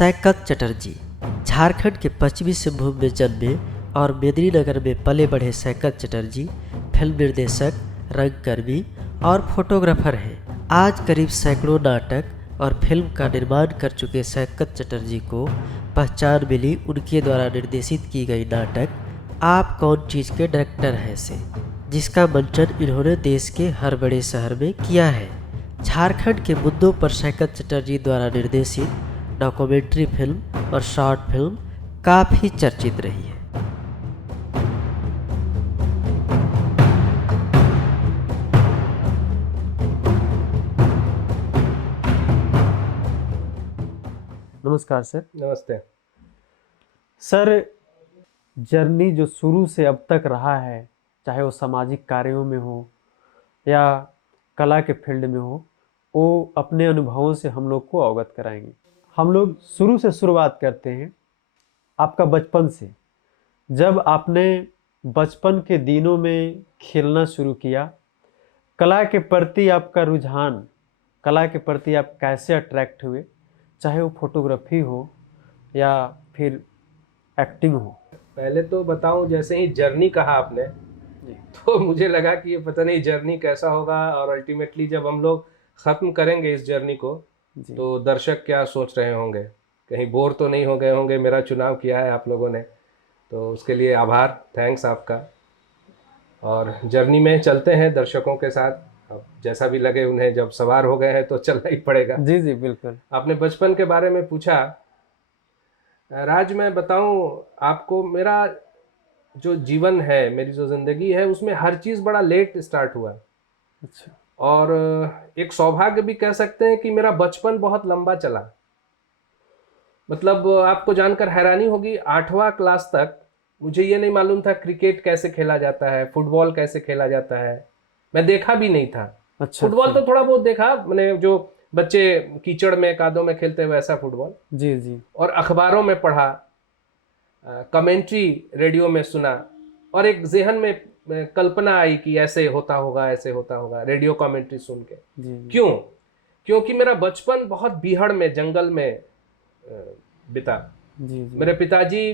शौकत चटर्जी झारखंड के पश्चिमी सिंहभूम में जन्मे और मेदिनीनगर में पले बढ़े शौकत चटर्जी फिल्म निर्देशक, रंगकर्मी और फोटोग्राफर हैं। आज करीब सैकड़ों नाटक और फिल्म का निर्माण कर चुके शौकत चटर्जी को पहचान मिली उनके द्वारा निर्देशित की गई नाटक आप कौन चीज़ के डायरेक्टर हैं से, जिसका मंचन इन्होंने देश के हर बड़े शहर में किया है। झारखंड के मुद्दों पर शौकत चटर्जी द्वारा निर्देशित डॉक्यूमेंट्री फिल्म और शॉर्ट फिल्म काफ़ी चर्चित रही है। नमस्कार सर। नमस्ते सर, जर्नी जो शुरू से अब तक रहा है, चाहे वो सामाजिक कार्यों में हो या कला के फील्ड में हो, वो अपने अनुभवों से हम लोग को अवगत कराएंगे। हम लोग शुरू से शुरुआत करते हैं आपका बचपन से। जब आपने बचपन के दिनों में खेलना शुरू किया, कला के प्रति आपका रुझान, कला के प्रति आप कैसे अट्रैक्ट हुए, चाहे वो फोटोग्राफी हो या फिर एक्टिंग हो। पहले तो बताऊं, जैसे ही जर्नी कहा आपने तो मुझे लगा कि ये पता नहीं जर्नी कैसा होगा और अल्टीमेटली जब हम लोग ख़त्म करेंगे इस जर्नी को तो दर्शक क्या सोच रहे होंगे, कहीं बोर तो नहीं हो गए होंगे। मेरा चुनाव किया है आप लोगों ने, तो उसके लिए आभार, थैंक्स आपका। और जर्नी में चलते हैं दर्शकों के साथ, अब जैसा भी लगे उन्हें, जब सवार हो गए हैं तो चलना ही पड़ेगा। जी जी बिल्कुल। आपने बचपन के बारे में पूछा। राज, मैं बताऊं आपको, मेरा जो जीवन है, मेरी जो ज़िंदगी है, उसमें हर चीज़ बड़ा लेट स्टार्ट हुआ। अच्छा। और एक सौभाग्य भी कह सकते हैं कि मेरा बचपन बहुत लंबा चला। मतलब आपको जानकर हैरानी होगी, 8वां क्लास तक मुझे ये नहीं मालूम था क्रिकेट कैसे खेला जाता है, फुटबॉल कैसे खेला जाता है। मैं देखा भी नहीं था। अच्छा। फुटबॉल तो थोड़ा बहुत देखा, मैंने जो बच्चे कीचड़ में कादों में खेलते हुए ऐसा फुटबॉल। जी जी। और अखबारों में पढ़ा, कमेंट्री रेडियो में सुना, और एक जहन में कल्पना आई कि ऐसे होता होगा, ऐसे होता होगा, रेडियो कमेंट्री सुन के। क्यों? क्योंकि मेरा बचपन बहुत बीहड़ में, जंगल में बिता। जी। मेरे पिताजी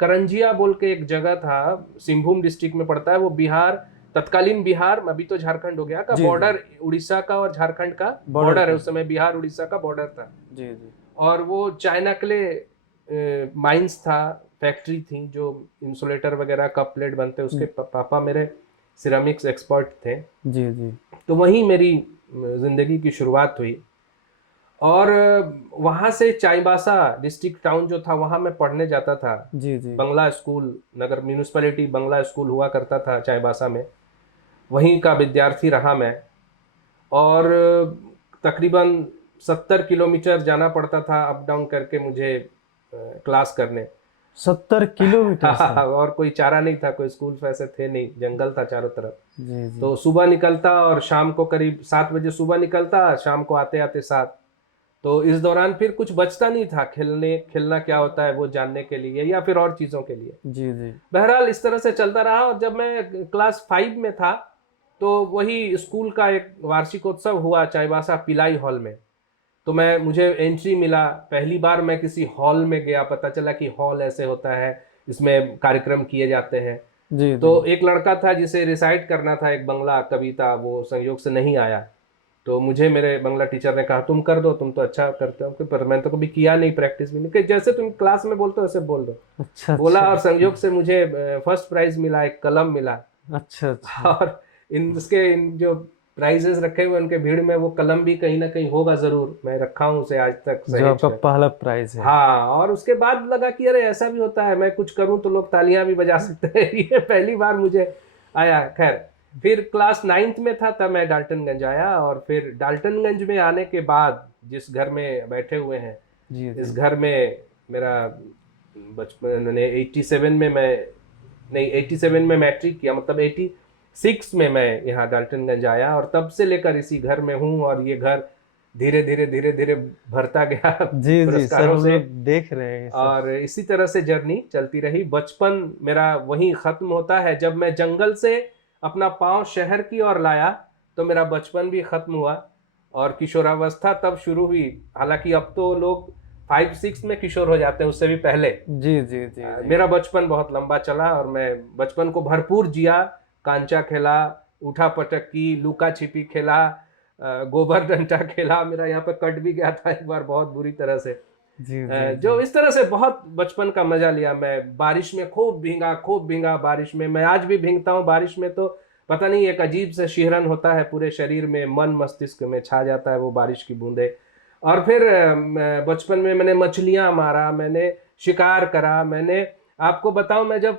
करंजिया बोल के एक जगह था, सिंहभूम डिस्ट्रिक्ट में पड़ता है वो, बिहार, तत्कालीन बिहार, अभी तो झारखंड हो गया का बॉर्डर, उड़ीसा का और झारखंड का बॉर्डर है। उस समय बिहार उड़ीसा का बॉर्डर था। जी जी। और वो चाइना के लिए माइंस था, फैक्ट्री थी जो इंसुलेटर वगैरह कप प्लेट बनते, उसके पापा मेरे सिरामिक्स एक्सपर्ट थे। जी जी। तो वहीं मेरी ज़िंदगी की शुरुआत हुई। और वहाँ से चाईबासा डिस्ट्रिक्ट टाउन जो था, वहाँ मैं पढ़ने जाता था। जी जी। बंगला स्कूल, नगर म्यूनिसिपैलिटी बंगला स्कूल हुआ करता था चाईबासा में, वहीं का विद्यार्थी रहा मैं। और तकरीबन 70 किलोमीटर जाना पड़ता था अप डाउन करके मुझे क्लास करने। 70 किलोमीटर से? और कोई चारा नहीं था, कोई स्कूल वैसे थे नहीं, जंगल था चारों तरफ। जी जी। तो सुबह निकलता और शाम को करीब 7 बजे सुबह निकलता, शाम को आते आते 7। तो इस दौरान फिर कुछ बचता नहीं था खेलना क्या होता है वो जानने के लिए, या फिर और चीज़ों के लिए। जी जी। बहरहाल इस तरह से चलता रहा। और जब मैं क्लास 5 में था तो वही स्कूल का एक वार्षिकोत्सव हुआ चाईबासा पिलाई हॉल में। तो मुझे एंट्री मिला, पहली बार मैं किसी हॉल में गया, पता चला कि हॉल ऐसे होता है, इसमें कार्यक्रम किए जाते हैं। जी। तो एक लड़का था जिसे रिसाइट करना था एक बंगला कविता, वो संयोग से नहीं आया। तो मुझे मेरे बंगला टीचर ने कहा तुम कर दो, तुम तो अच्छा करते हो। पर मैंने तो कभी किया नहीं, प्रैक्टिस भी नहीं कि जैसे तुम क्लास में बोलते हो वैसे बोल दो। अच्छा। बोला, और संयोग से मुझे फर्स्ट प्राइज मिला, एक कलम मिला। अच्छा अच्छा। और इन जो प्राइजेस रखे हुए उनके भीड़ में वो कलम भी कहीं ना कहीं होगा जरूर, मैं रखा हूँ उसे आज तक जो सहेज आपका कर। पहला प्राइज है। हाँ, और उसके बाद लगा कि अरे ऐसा भी होता है, मैं कुछ करूं तो लोग तालियां भी बजा सकते हैं। ये पहली बार मुझे आया। खैर, फिर क्लास 9th में था तब मैं डाल्टनगंज आया। और फिर डाल्टनगंज में आने के बाद जिस घर में बैठे हुए हैं, जी जी। इस घर में मेरा बचपन ने 87 में, मैं नहीं 87 में मैट्रिक किया, मतलब 86 में मैं यहाँ डाल्टनगंज आया। और तब से लेकर इसी घर में हूँ। और ये घर धीरे धीरे भरता गया जी जी सर, पुरस्कारों हम से। लोग देख रहे हैं सर। और इसी तरह से जर्नी चलती रही। बचपन मेरा वहीं ख़त्म होता है। जब मैं जंगल से अपना पाँव शहर की ओर लाया तो मेरा बचपन भी ख़त्म हुआ और किशोरावस्था तब शुरू हुई। हालांकि अब तो लोग 5-6 में किशोर हो जाते हैं, उससे भी पहले। जी जी जी जी। मेरा बचपन बहुत लंबा चला और मैं बचपन को भरपूर जिया। कांचा खेला, उठा पटक्की, लुका छिपी खेला, गोबर डंडा खेला। मेरा यहाँ पे कट भी गया था एक बार बहुत बुरी तरह से। जी जी जो इस तरह से बहुत बचपन का मजा लिया। मैं बारिश में खूब भींगा बारिश में। मैं आज भी भींगता हूँ बारिश में, तो पता नहीं एक अजीब से शिहरन होता है पूरे शरीर में, मन मस्तिष्क में छा जाता है वो बारिश की बूंदे। और फिर बचपन में मैंने मछलियां मारा, मैंने शिकार करा। मैंने आपको बताऊं, मैं जब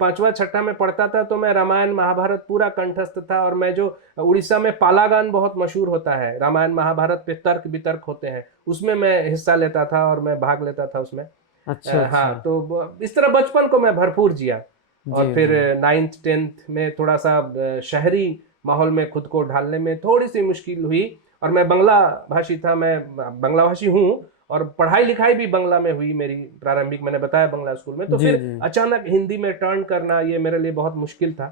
5वां 6ठा में पढ़ता था तो मैं रामायण महाभारत पूरा कंठस्थ था। और मैं जो उड़ीसा में पाला गान बहुत मशहूर होता है, रामायण महाभारत पे तर्क वितर्क होते हैं, उसमें मैं हिस्सा लेता था और मैं भाग लेता था उसमें। अच्छा अच्छा। हाँ, तो इस तरह बचपन को मैं भरपूर जिया। और जी फिर जी 9th 10th में थोड़ा सा शहरी माहौल में खुद को ढालने में थोड़ी सी मुश्किल हुई। और मैं बांग्ला भाषी था, मैं बांग्ला भाषी हूँ, और पढ़ाई लिखाई भी बांग्ला में हुई मेरी प्रारंभिक, मैंने बताया बांग्ला स्कूल में। तो जी फिर जी। अचानक हिंदी में टर्न करना ये मेरे लिए बहुत मुश्किल था।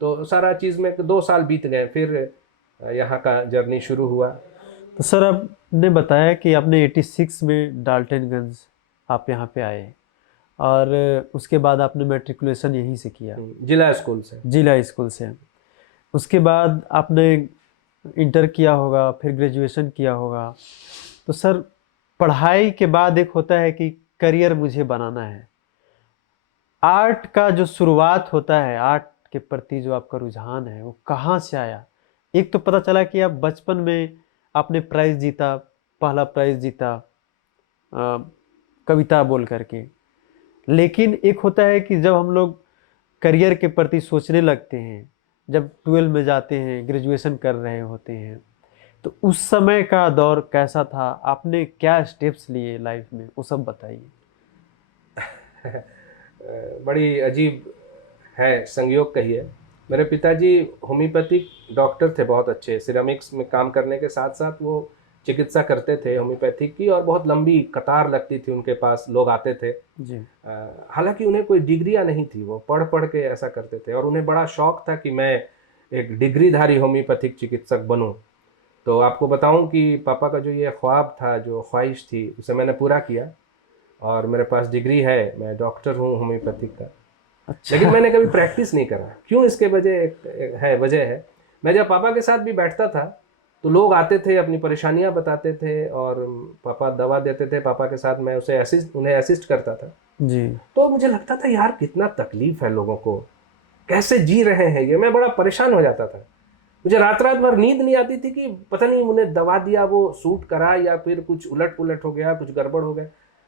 तो सारा चीज़ में 2 साल बीत गए, फिर यहाँ का जर्नी शुरू हुआ। तो सर आपने बताया कि आपने 86 में डाल्टनगंज आप यहाँ पे आए और उसके बाद आपने मैट्रिकुलेशन यहीं से किया, जिला स्कूल से। जिला स्कूल से। उसके बाद आपने इंटर किया होगा, फिर ग्रेजुएशन किया होगा। तो सर पढ़ाई के बाद एक होता है कि करियर मुझे बनाना है। आर्ट का जो शुरुआत होता है, आर्ट के प्रति जो आपका रुझान है वो कहाँ से आया? एक तो पता चला कि आप बचपन में आपने प्राइज जीता, पहला प्राइज जीता कविता बोल करके। लेकिन एक होता है कि जब हम लोग करियर के प्रति सोचने लगते हैं, जब 12 में जाते हैं, ग्रेजुएशन कर रहे होते हैं, तो उस समय का दौर कैसा था? आपने क्या स्टेप्स लिए लाइफ में, वो सब बताइए। बड़ी अजीब है संयोग कहिए। मेरे पिताजी होम्योपैथिक डॉक्टर थे, बहुत अच्छे। सिरेमिक्स में काम करने के साथ साथ वो चिकित्सा करते थे होम्योपैथिक की, और बहुत लंबी कतार लगती थी उनके पास, लोग आते थे। जी हालांकि उन्हें कोई डिग्रियां नहीं थी, वो पढ़ पढ़ के ऐसा करते थे, और उन्हें बड़ा शौक था कि मैं एक डिग्रीधारी होम्योपैथिक चिकित्सक बनूं। तो आपको बताऊं कि पापा का जो ये ख्वाब था, जो ख्वाहिश थी, उसे मैंने पूरा किया, और मेरे पास डिग्री है, मैं डॉक्टर हूँ होम्योपैथिक का। अच्छा। लेकिन मैंने कभी प्रैक्टिस नहीं करा। क्यों? इसके वजह है, मैं जब पापा के साथ भी बैठता था तो लोग आते थे, अपनी परेशानियां बताते थे, और पापा दवा देते थे, पापा के साथ मैं उन्हें असिस्ट करता था। जी तो मुझे लगता था यार कितना तकलीफ है लोगों को, कैसे जी रहे हैं ये। मैं बड़ा परेशान हो जाता था। मुझे रात रात भर नींद नहीं आती थी कि पता नहीं उन्हें दवा दिया वो सूट करा या फिर कुछ उलट पुलट हो गया, कुछ गड़बड़ हो गया।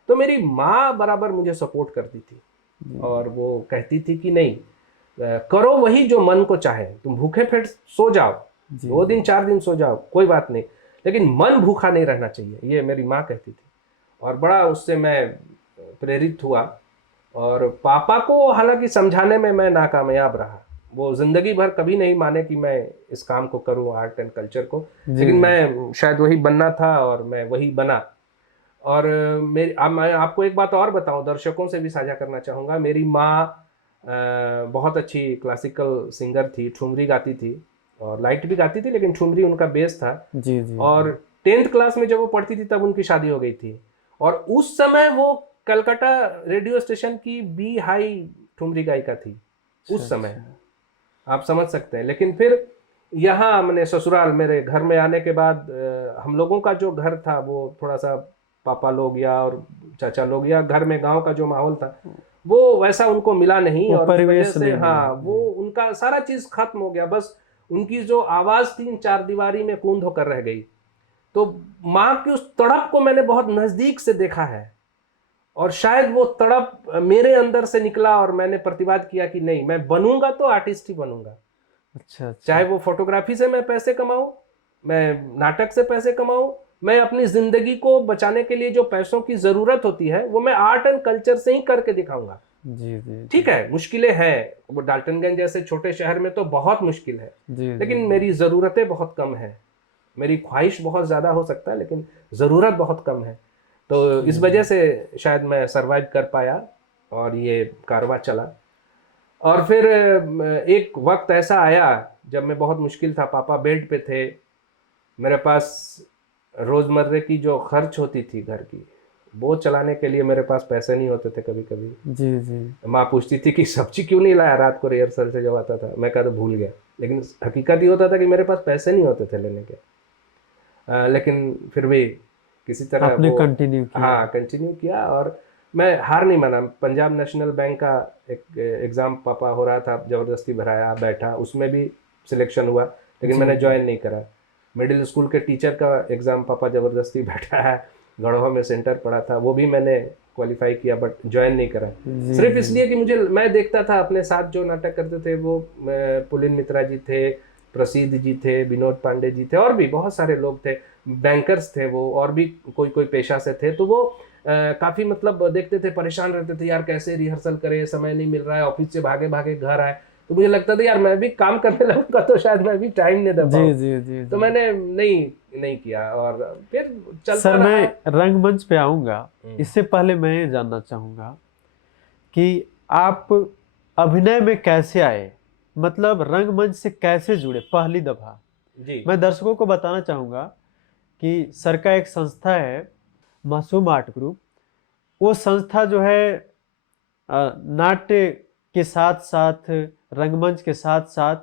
तो मेरी माँ बराबर मुझे सपोर्ट करती थी, और वो कहती थी कि नहीं, करो वही जो मन को चाहे। तुम भूखे पेट सो जाओ, 2 दिन 4 दिन सो जाओ, कोई बात नहीं, लेकिन मन भूखा नहीं रहना चाहिए, ये मेरी माँ कहती थी। और बड़ा उससे मैं प्रेरित हुआ। और पापा को हालांकि समझाने में मैं नाकामयाब रहा। वो जिंदगी भर कभी नहीं माने कि मैं इस काम को करूं, आर्ट एंड कल्चर को। लेकिन मैं शायद वही बनना था, और मैं वही बना। और मैं आपको एक बात और बताऊं, दर्शकों से भी साझा करना चाहूँगा। मेरी माँ बहुत अच्छी क्लासिकल सिंगर थी, ठुमरी गाती थी, और लाइट भी गाती थी, लेकिन ठुमरी उनका बेस था। जी जी। और 10th क्लास में जब वो पढ़ती थी तब उनकी शादी हो गई थी, और उस समय वो कलकत्ता रेडियो स्टेशन की बी हाई ठुमरी गायिका थी उस समय, आप समझ सकते हैं। लेकिन फिर यहाँ मैंने ससुराल, मेरे घर में आने के बाद हम लोगों का जो घर था वो थोड़ा सा, पापा लोग या और चाचा लोग या घर में गांव का जो माहौल था वो वैसा उनको मिला नहीं, और उस वजह से हाँ वो उनका सारा चीज खत्म हो गया। बस उनकी जो आवाज 3-4 दीवारी में कूंद होकर रह गई। तो माँ की उस तड़प को मैंने बहुत नजदीक से देखा है, और शायद वो तड़प मेरे अंदर से निकला, और मैंने प्रतिवाद किया कि नहीं, मैं बनूंगा तो आर्टिस्ट ही बनूंगा। अच्छा। चाहे वो फोटोग्राफी से मैं पैसे कमाऊं, मैं नाटक से पैसे कमाऊं, मैं अपनी जिंदगी को बचाने के लिए जो पैसों की जरूरत होती है वो मैं आर्ट एंड कल्चर से ही करके दिखाऊंगा। जी जी। ठीक है, मुश्किलें हैं, वो डाल्टनगंज जैसे छोटे शहर में तो बहुत मुश्किल है, लेकिन मेरी ज़रूरतें बहुत कम है। मेरी ख्वाहिश बहुत ज़्यादा हो सकता है, लेकिन ज़रूरत बहुत कम है। तो इस वजह से शायद मैं सरवाइव कर पाया, और ये कारवां चला। और फिर एक वक्त ऐसा आया जब मैं बहुत मुश्किल था, पापा बेड पे थे, मेरे पास रोज़मर्रे की जो खर्च होती थी घर की वो चलाने के लिए मेरे पास पैसे नहीं होते थे कभी कभी। जी जी। माँ पूछती थी कि सब्जी क्यों नहीं लाया रात को रिहर्सल से जब आता था, मैं कहता भूल गया, लेकिन हकीकत ये होता था कि मेरे पास पैसे नहीं होते थे लेने के। लेकिन फिर भी किसी तरह आपने वो कंटिन्यू किया। हाँ कंटिन्यू किया, और मैं हार नहीं माना। पंजाब नेशनल बैंक का एक एग्ज़ाम पापा हो रहा था, ज़बरदस्ती भराया, बैठा, उसमें भी सिलेक्शन हुआ, लेकिन मैंने ज्वाइन नहीं करा। मिडिल स्कूल के टीचर का एग्ज़ाम पापा ज़बरदस्ती बैठा है, गढ़वा में सेंटर पड़ा था, वो भी मैंने क्वालिफाई किया, बट ज्वाइन नहीं करा। सिर्फ इसलिए कि मैं देखता था अपने साथ जो नाटक करते थे, वो पुलिन मित्रा जी थे, प्रसिद्ध जी थे, विनोद पांडे जी थे, और भी बहुत सारे लोग थे, बैंकर्स थे वो, और भी कोई कोई पेशा से थे। तो वो काफ़ी मतलब देखते थे, परेशान रहते थे, यार कैसे रिहर्सल करें, समय नहीं मिल रहा है, ऑफिस से भागे भागे घर आए। तो मुझे लगता था यार मैं भी काम करने लगूंगा तो शायद मैं भी टाइम नहीं दे पाऊँ। जी। तो मैंने नहीं किया, और फिर चलता सर रहा। मैं रंगमंच पे आऊँगा, इससे पहले मैं ये जानना चाहूँगा कि आप अभिनय में कैसे आए, मतलब रंगमंच से कैसे जुड़े पहली दफा। जी मैं दर्शकों को बताना चाहूँगा कि सर का एक संस्था है मासूम आर्ट ग्रुप। वो संस्था जो है नाट्य के साथ साथ, रंगमंच के साथ साथ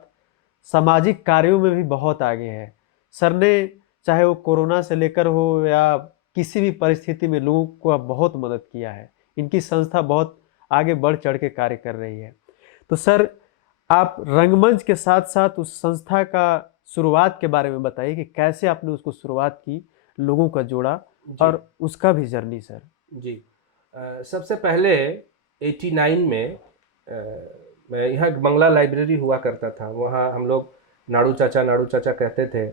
सामाजिक कार्यों में भी बहुत आगे है। सर ने चाहे वो कोरोना से लेकर हो या किसी भी परिस्थिति में लोगों को बहुत मदद किया है। इनकी संस्था बहुत आगे बढ़ चढ़ के कार्य कर रही है। तो सर आप रंगमंच के साथ साथ उस संस्था का शुरुआत के बारे में बताइए कि कैसे आपने उसको शुरुआत की, लोगों का जोड़ा, और उसका भी जर्नी सर। जी सबसे पहले 89 में मैं यहाँ बंगला लाइब्रेरी हुआ करता था, वहाँ हम लोग नाड़ू चाचा कहते थे,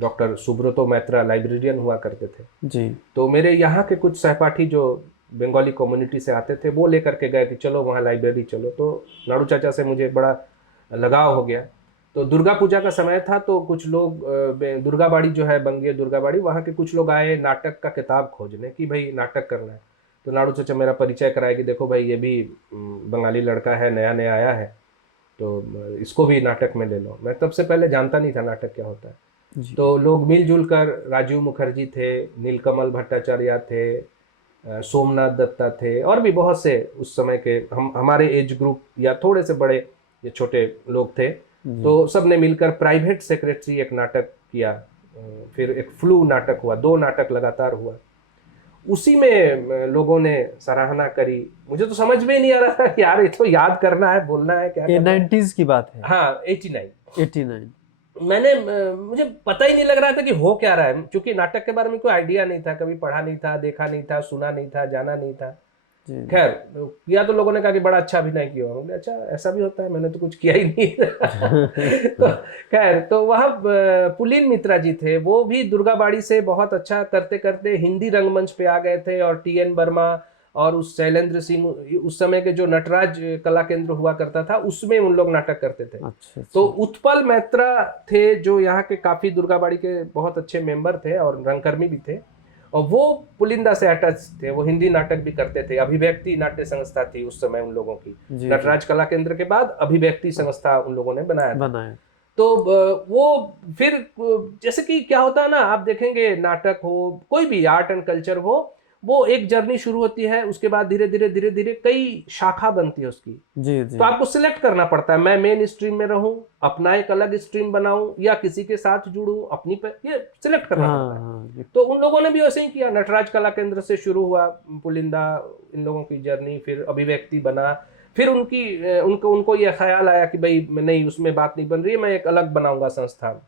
डॉक्टर सुब्रतो मैत्रा लाइब्रेरियन हुआ करते थे जी। तो मेरे यहाँ के कुछ सहपाठी जो बंगाली कम्युनिटी से आते थे, वो लेकर के गए कि चलो वहाँ लाइब्रेरी चलो। तो नाड़ू चाचा से मुझे बड़ा लगाव हो गया। तो दुर्गा पूजा का समय था, तो कुछ लोग दुर्गाबाड़ी जो है, बंगे दुर्गाबाड़ी, वहाँ के कुछ लोग आए नाटक का किताब खोजने कि भाई नाटक करना है। तो नाड़ू चाचा मेरा परिचय कराया कि देखो भाई ये भी बंगाली लड़का है, नया नया आया है, तो इसको भी नाटक में ले लो। मैं तब से पहले जानता नहीं था नाटक क्या होता है। तो लोग मिलजुल कर, राजीव मुखर्जी थे, नीलकमल भट्टाचार्य थे, सोमनाथ दत्ता थे, और भी बहुत से उस समय के हमारे एज ग्रुप या थोड़े से बड़े या छोटे लोग थे। तो सब ने मिलकर प्राइवेट सेक्रेटरी एक नाटक किया, फिर एक फ्लू नाटक हुआ, 2 नाटक लगातार हुआ। उसी में लोगों ने सराहना करी। मुझे तो समझ में ही नहीं आ रहा था कि यार ये तो याद करना है, बोलना है क्या। ये 90s की बात है। हाँ 89। मुझे पता ही नहीं लग रहा था कि हो क्या रहा है, क्योंकि नाटक के बारे में कोई आइडिया नहीं था, कभी पढ़ा नहीं था, देखा नहीं था, सुना नहीं था, जाना नहीं था। खैर किया तो लोगों ने कहा कि बड़ा अच्छा अभिनय किया। मैंने अच्छा ऐसा भी होता है, मैंने तो कुछ किया ही नहीं। तो खैर तो वहाँ पुलिन मित्रा जी थे, वो भी दुर्गाबाड़ी से बहुत अच्छा करते करते हिंदी रंगमंच पे आ गए थे, और TN वर्मा और उस शैलेंद्र सिंह, उस समय के जो नटराज कला केंद्र हुआ करता था, उसमें उन लोग नाटक करते थे। अच्छा। तो उत्पल मैत्रा थे जो यहाँ के काफी दुर्गाबाड़ी के बहुत अच्छे मेंबर थे और रंगकर्मी भी थे, और वो पुलिंदा से अटैच थे, वो हिंदी नाटक भी करते थे। अभिव्यक्ति नाट्य संस्था थी उस समय उन लोगों की, नटराज कला केंद्र के बाद अभिव्यक्ति संस्था उन लोगों ने बनाया। तो वो फिर जैसे कि क्या होता है ना, आप देखेंगे नाटक हो, कोई भी आर्ट एंड कल्चर हो, वो एक जर्नी शुरू होती है, उसके बाद धीरे धीरे कई शाखा बनती है उसकी। जी। तो आपको सिलेक्ट करना पड़ता है, मैं मेन स्ट्रीम में रहूं, अपना एक अलग स्ट्रीम बनाऊं, या किसी के साथ जुड़ूं, अपनी पे ये सिलेक्ट करना पड़ता है। तो उन लोगों ने भी वैसे ही किया। नटराज कला केंद्र से शुरू हुआ पुलिंदा, इन लोगों की जर्नी, फिर अभिव्यक्ति बना, फिर उनको ये ख्याल आया कि भाई नहीं, उसमें बात नहीं बन रही है, मैं एक अलग बनाऊंगा संस्थान।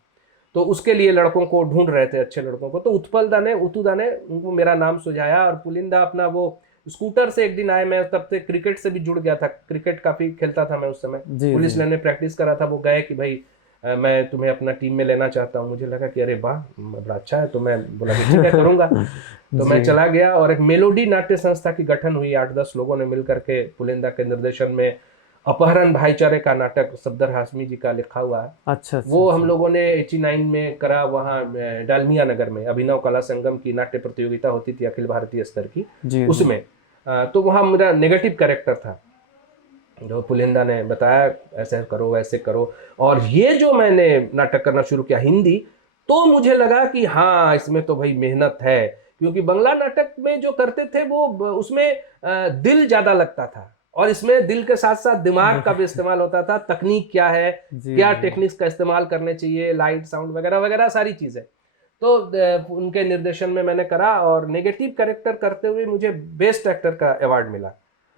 तो उसके लिए लड़कों को ढूंढ रहे थे, अच्छे लड़कों को। तो उतुदा ने उनको मेरा नाम सुझाया, और पुलिंदा अपना वो स्कूटर से एक दिन आए। मैं तब से क्रिकेट से भी जुड़ गया था, क्रिकेट काफी खेलता था मैं उस समय, पुलिस लाइन में प्रैक्टिस करा था। वो गए कि भाई मैं तुम्हें अपना टीम में लेना चाहता हूँ। मुझे लगा कि अरे वाह बड़ा अच्छा है, तो मैं बोला कि ठीक है करूंगा। तो मैं चला गया, और एक मेलोडी नाट्य संस्था की गठन हुई, 8-10 लोगों ने मिलकर के पुलिंदा के निर्देशन में। अपहरण भाईचारे का नाटक सफदर हाशमी जी का लिखा हुआ है। अच्छा। वो हम लोगों ने 89 में करा, वहाँ डालमिया नगर में अभिनव कला संगम की नाट्य प्रतियोगिता होती थी अखिल भारतीय स्तर की, उसमें तो वहाँ मेरा नेगेटिव कैरेक्टर था, जो पुलिंदा ने बताया ऐसे करो वैसे करो। और ये जो मैंने नाटक करना शुरू किया हिंदी, तो मुझे लगा कि हाँ इसमें तो भाई मेहनत है, क्योंकि बंगला नाटक में जो करते थे वो उसमें दिल ज्यादा लगता था, और इसमें दिल के साथ साथ दिमाग का भी इस्तेमाल होता था। तकनीक क्या है, क्या टेक्निक्स का इस्तेमाल करने चाहिए, लाइट साउंड वगैरह वगैरह सारी चीजें, तो उनके निर्देशन में मैंने करा, और नेगेटिव कैरेक्टर करते हुए मुझे बेस्ट एक्टर का अवार्ड मिला।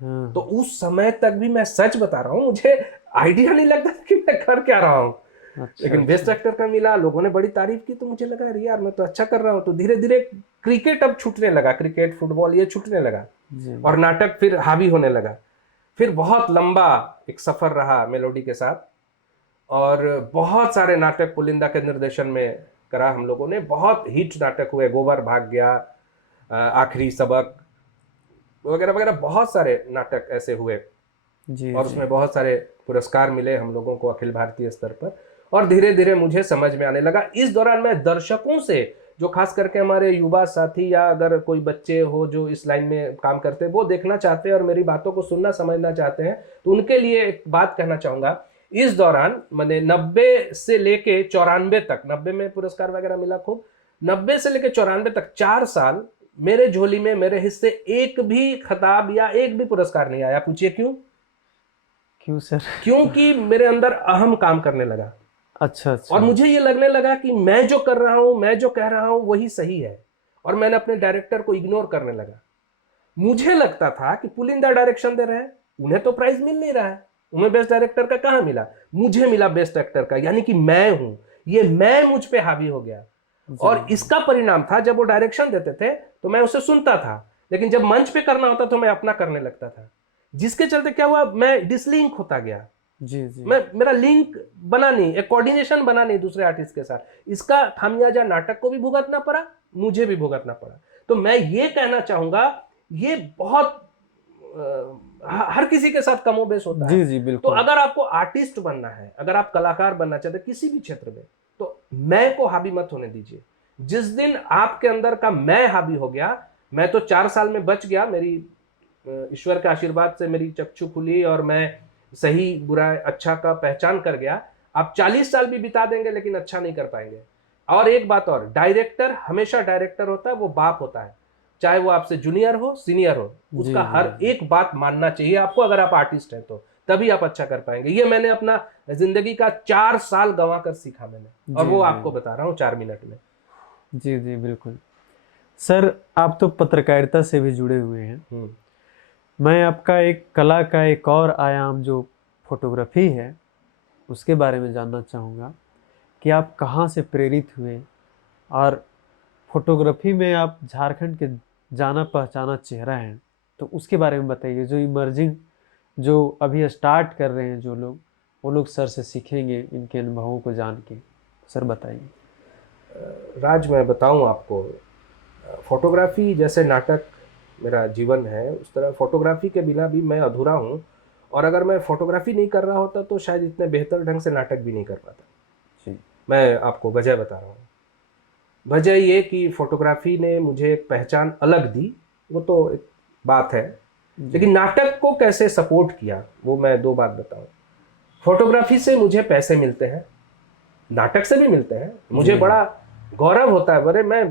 तो उस समय तक भी मैं सच बता रहा हूँ, मुझे आइडिया नहीं लगता था कि मैं कर क्या रहा हूँ। लेकिन बेस्ट एक्टर का मिला, लोगों ने बड़ी तारीफ की, तो मुझे लगा अरे यार मैं तो अच्छा कर रहा हूँ। तो धीरे धीरे क्रिकेट अब छूटने लगा, क्रिकेट फुटबॉल ये छूटने लगा, और नाटक फिर हावी होने लगा। फिर बहुत लंबा एक सफर रहा मेलोडी के साथ, और बहुत सारे नाटक पुलिंदा के निर्देशन में करा हम लोगों ने। बहुत हिट नाटक हुए, गोबर भाग गया, आखिरी सबक वगैरह वगैरह, बहुत सारे नाटक ऐसे हुए और उसमें बहुत सारे पुरस्कार मिले हम लोगों को अखिल भारतीय स्तर पर। और धीरे धीरे मुझे समझ में आने लगा। इस दौरान मैं दर्शकों से, जो खास करके हमारे युवा साथी या अगर कोई बच्चे हो जो इस लाइन में काम करते हैं, वो देखना चाहते हैं और मेरी बातों को सुनना समझना चाहते हैं, तो उनके लिए एक बात कहना चाहूँगा। इस दौरान मैंने 90 से लेके 94 तक, 90 में पुरस्कार वगैरह मिला खूब, 90 से लेके 94 तक 4 साल मेरे झोली में, मेरे हिस्से एक भी खिताब या एक भी पुरस्कार नहीं आया। पूछिए क्यों? क्यों सर? क्योंकि मेरे अंदर अहम काम करने लगा। अच्छा। और मुझे ये लगने लगा कि मैं जो कर रहा हूं, मैं जो कह रहा हूं वही सही है, और मैंने अपने डायरेक्टर को इग्नोर करने लगा। मुझे लगता था कि पुलिंदा डायरेक्शन दे रहे हैं, उन्हें तो प्राइज मिल नहीं रहा है, उन्हें बेस्ट डायरेक्टर का कहां मिला, मुझे मिला बेस्ट एक्टर का, यानी कि मैं हूं, ये मैं मुझ पे हावी हो गया। और इसका परिणाम था, जब वो डायरेक्शन देते थे तो मैं उसे सुनता था, लेकिन जब मंच पे करना होता तो मैं अपना करने लगता था, जिसके चलते क्या हुआ, मैं डिसलिंक होता गया। मेरा लिंक बना नहीं, एक कोऑर्डिनेशन बना नहीं दूसरे आर्टिस्ट के साथ। इसका खामियाजा नाटक को भी भुगतना पड़ा, मुझे भी भुगतना पड़ा। तो मैं ये कहना चाहूंगा, ये बहुत हर किसी के साथ कमोबेश होता है। जी बिल्कुल। तो अगर आपको आर्टिस्ट बनना है, अगर आप कलाकार बनना चाहते हैं किसी भी क्षेत्र में, तो मैं को हावी मत होने दीजिए। जिस दिन आपके अंदर का मैं हावी हो गया, मैं तो 4 साल में बच गया, मेरी ईश्वर के आशीर्वाद से मेरी चक्षु खुली और मैं सही बुरा अच्छा का पहचान कर गया। आप 40 साल भी बिता देंगे लेकिन अच्छा नहीं कर पाएंगे। और एक बात और, डायरेक्टर हमेशा डायरेक्टर होता है, वो बाप होता है, चाहे वो आपसे जूनियर हो सीनियर हो, उसका हर एक बात मानना चाहिए आपको। अगर आप आर्टिस्ट हैं तो तभी आप अच्छा कर पाएंगे। ये मैंने अपना जिंदगी का 4 साल गंवा कर सीखा मैंने, और वो आपको बता रहा हूँ 4 मिनट में। जी बिल्कुल। सर आप तो पत्रकारिता से भी जुड़े हुए हैं, मैं आपका एक कला का एक और आयाम जो फोटोग्राफी है उसके बारे में जानना चाहूँगा कि आप कहाँ से प्रेरित हुए, और फोटोग्राफी में आप झारखंड के जाना पहचाना चेहरा हैं, तो उसके बारे में बताइए। जो इमर्जिंग, जो अभी स्टार्ट कर रहे हैं जो लोग, वो लोग सर से सीखेंगे इनके अनुभवों को जान के। सर बताइए। राज, मैं बताऊं आपको, फोटोग्राफी जैसे नाटक मेरा जीवन है, उस तरह फोटोग्राफी के बिना भी मैं अधूरा हूं। और अगर मैं फोटोग्राफी नहीं कर रहा होता तो शायद इतने बेहतर ढंग से नाटक भी नहीं कर पाता जी। मैं आपको वजह बता रहा हूँ। वजह ये कि फोटोग्राफी ने मुझे एक पहचान अलग दी, वो तो एक बात है, लेकिन नाटक को कैसे सपोर्ट किया वो मैं 2 बात बताऊं। फोटोग्राफी से मुझे पैसे मिलते हैं, नाटक से भी मिलते हैं। मुझे बड़ा गौरव होता है, बड़े मैं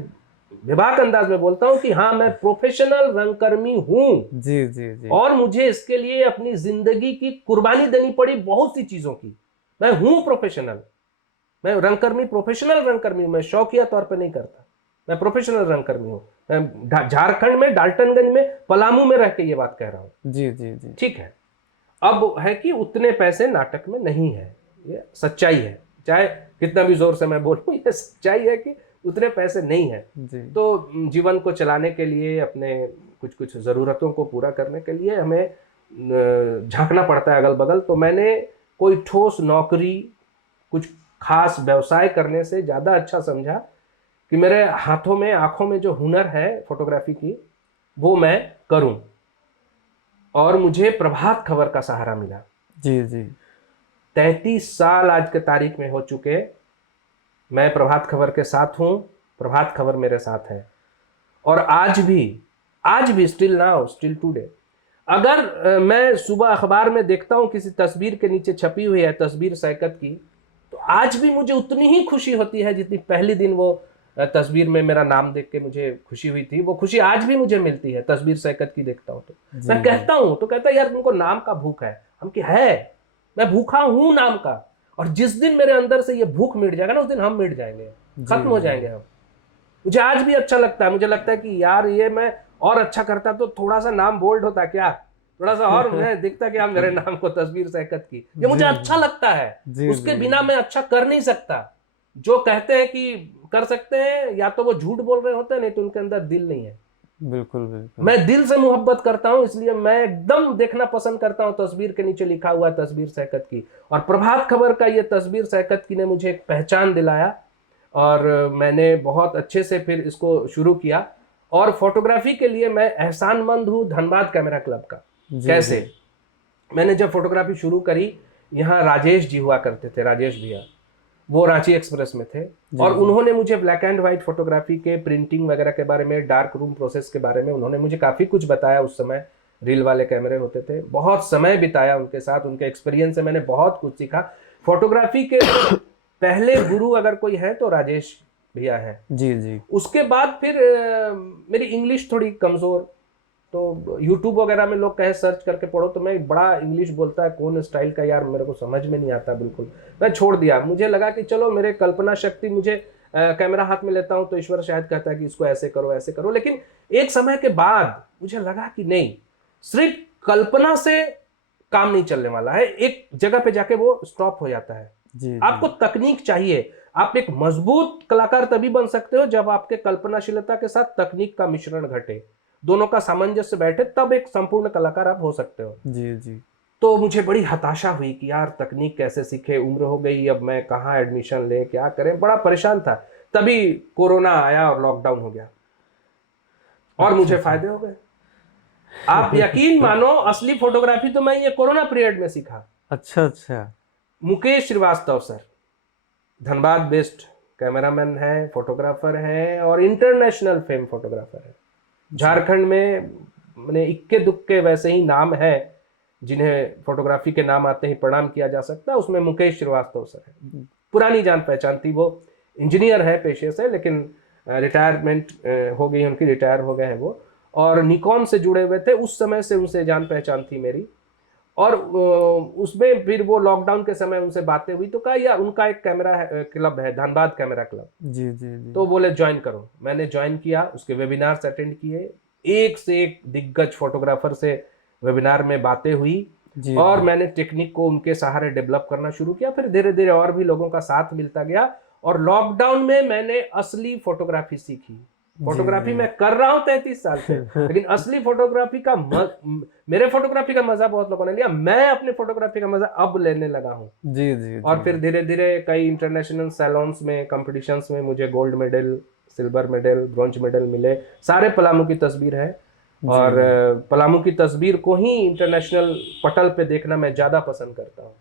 विभाग अंदाज में बोलता हूं कि हाँ, मैं प्रोफेशनल रंगकर्मी हूं। जी। और मुझे इसके लिए अपनी जिंदगी की कुर्बानी देनी पड़ी, बहुत सी चीजों की। मैं हूं प्रोफेशनल, मैं रंगकर्मी, प्रोफेशनल रंगकर्मी हूं। मैं शौकिया तौर पे नहीं करता, मैं प्रोफेशनल रंगकर्मी हूं। मैं झारखंड में डाल्टनगंज में पलामू में रह के ये बात कह रहा हूं। जी। ठीक है। अब है कि उतने पैसे नाटक में नहीं है, ये सच्चाई है, चाहे कितना भी जोर से मैं बोलूं, ये सच्चाई है कि उतने पैसे नहीं है। तो जीवन को चलाने के लिए, अपने कुछ जरूरतों को पूरा करने के लिए हमें झांकना पड़ता है अगल बगल। तो मैंने कोई ठोस नौकरी, कुछ खास व्यवसाय करने से ज्यादा अच्छा समझा कि मेरे हाथों में, आंखों में जो हुनर है फोटोग्राफी की, वो मैं करूं। और मुझे प्रभात खबर का सहारा मिला। जी 33 साल आज के तारीख में हो चुके, मैं प्रभात खबर के साथ हूं, प्रभात खबर मेरे साथ है। और आज भी स्टिल नाउ, स्टिल टुडे, अगर मैं सुबह अखबार में देखता हूं किसी तस्वीर के नीचे छपी हुई है तस्वीर सैकत की, तो आज भी मुझे उतनी ही खुशी होती है जितनी पहले दिन वो तस्वीर में मेरा नाम देख के मुझे खुशी हुई थी। वो खुशी आज भी मुझे मिलती है, तस्वीर सैकत की देखता हूँ तो मैं कहता हूँ, तो कहता है यार तुमको नाम का भूख है। हम कि है, मैं भूखा हूँ नाम का, और जिस दिन मेरे अंदर से ये भूख मिट जाएगा ना, उस दिन हम मिट जाएंगे, खत्म हो जाएंगे हम। मुझे आज भी अच्छा लगता है, मुझे लगता है कि यार ये मैं और अच्छा करता तो थोड़ा सा नाम बोल्ड होता क्या, थोड़ा सा और मैं दिखता कि मेरे नाम को तस्वीर सैकत की, ये मुझे अच्छा लगता है। उसके बिना मैं अच्छा कर नहीं सकता। जो कहते हैं कि कर सकते हैं, या तो वो झूठ बोल रहे होते हैं, नहीं तो उनके अंदर दिल नहीं है। बिल्कुल बिल्कुल। मैं दिल से मोहब्बत करता हूं, इसलिए मैं एकदम देखना पसंद करता हूं तस्वीर के नीचे लिखा हुआ तस्वीर सैकत की। और प्रभात खबर का ये तस्वीर सैकत की ने मुझे एक पहचान दिलाया, और मैंने बहुत अच्छे से फिर इसको शुरू किया। और फोटोग्राफी के लिए मैं एहसानमंद हूँ धनबाद कैमरा क्लब का। कैसे? मैंने जब फोटोग्राफी शुरू करी, यहाँ राजेश जी हुआ करते थे, राजेश भैया, वो रांची एक्सप्रेस में थे, और उन्होंने मुझे ब्लैक एंड व्हाइट फोटोग्राफी के प्रिंटिंग वगैरह के बारे में, डार्क रूम प्रोसेस के बारे में उन्होंने मुझे काफ़ी कुछ बताया। उस समय रील वाले कैमरे होते थे, बहुत समय बिताया उनके साथ, उनके एक्सपीरियंस से मैंने बहुत कुछ सीखा। फोटोग्राफी के पहले गुरु अगर कोई है तो राजेश भैया है। जी। उसके बाद फिर मेरी इंग्लिश थोड़ी कमज़ोर, तो यूट्यूब वगैरह में लोग कहे सर्च करके पढ़ो, तो मैं बड़ा इंग्लिश बोलता है कौन स्टाइल का, यार मेरे को समझ में नहीं आता बिल्कुल, मैं छोड़ दिया। मुझे लगा कि चलो मेरे कल्पना शक्ति, मुझे कैमरा हाथ में लेता हूं तो ईश्वर शायद कहता है कि इसको ऐसे करो ऐसे करो। लेकिन एक समय के बाद मुझे लगा कि नहीं, सिर्फ कल्पना से काम नहीं चलने वाला है, एक जगह पे जाके वो स्टॉप हो जाता है। आपको तकनीक चाहिए। आप एक मजबूत कलाकार तभी बन सकते हो जब आपके कल्पनाशीलता के साथ तकनीक का मिश्रण घटे, दोनों का सामंजस्य बैठे, तब एक संपूर्ण कलाकार आप हो सकते हो। जी। तो मुझे बड़ी हताशा हुई कि यार तकनीक कैसे सीखे, उम्र हो गई, अब मैं कहाँ एडमिशन ले, क्या करें, बड़ा परेशान था। तभी कोरोना आया और लॉकडाउन हो गया, और मुझे फायदे हो गए। आप यकीन मानो, असली फोटोग्राफी तो मैं ये कोरोना पीरियड में सीखा। अच्छा। Mukesh Shrivastava sir Dhanbad based cameraman है, फोटोग्राफर है, और इंटरनेशनल फेम फोटोग्राफर है। झारखंड में मैंने इक्के दुक्के वैसे ही नाम है जिन्हें फोटोग्राफी के नाम आते ही प्रणाम किया जा सकता है, उसमें मुकेश श्रीवास्तव सर है। पुरानी जान पहचान थी, वो इंजीनियर है पेशे से, लेकिन रिटायरमेंट हो गई उनकी, रिटायर हो गए हैं वो, और निकॉन से जुड़े हुए थे, उस समय से उनसे जान पहचान थी मेरी। और उसमें फिर वो लॉकडाउन के समय उनसे बातें हुई, तो कहा यार उनका एक कैमरा क्लब है, धनबाद कैमरा क्लब। जी। तो बोले ज्वाइन करो। मैंने ज्वाइन किया, उसके वेबिनार्स अटेंड किए, एक से एक दिग्गज फोटोग्राफर से वेबिनार में बातें हुई, और मैंने टेक्निक को उनके सहारे डेवलप करना शुरू किया। फिर धीरे धीरे और भी लोगों का साथ मिलता गया, और लॉकडाउन में मैंने असली फोटोग्राफी सीखी। फोटोग्राफी मैं कर रहा हूँ 33 साल से, लेकिन असली फोटोग्राफी का मेरे फोटोग्राफी का मजा बहुत लोगों ने लिया, मैं अपने फोटोग्राफी का मजा अब लेने लगा हूँ। जी। और फिर धीरे धीरे कई इंटरनेशनल सैलून्स में, कॉम्पिटिशन्स में मुझे gold medal, silver medal, bronze medal मिले। सारे पलामू की तस्वीर है, और पलामू की तस्वीर को ही इंटरनेशनल पटल पे देखना मैं ज़्यादा पसंद करता हूँ।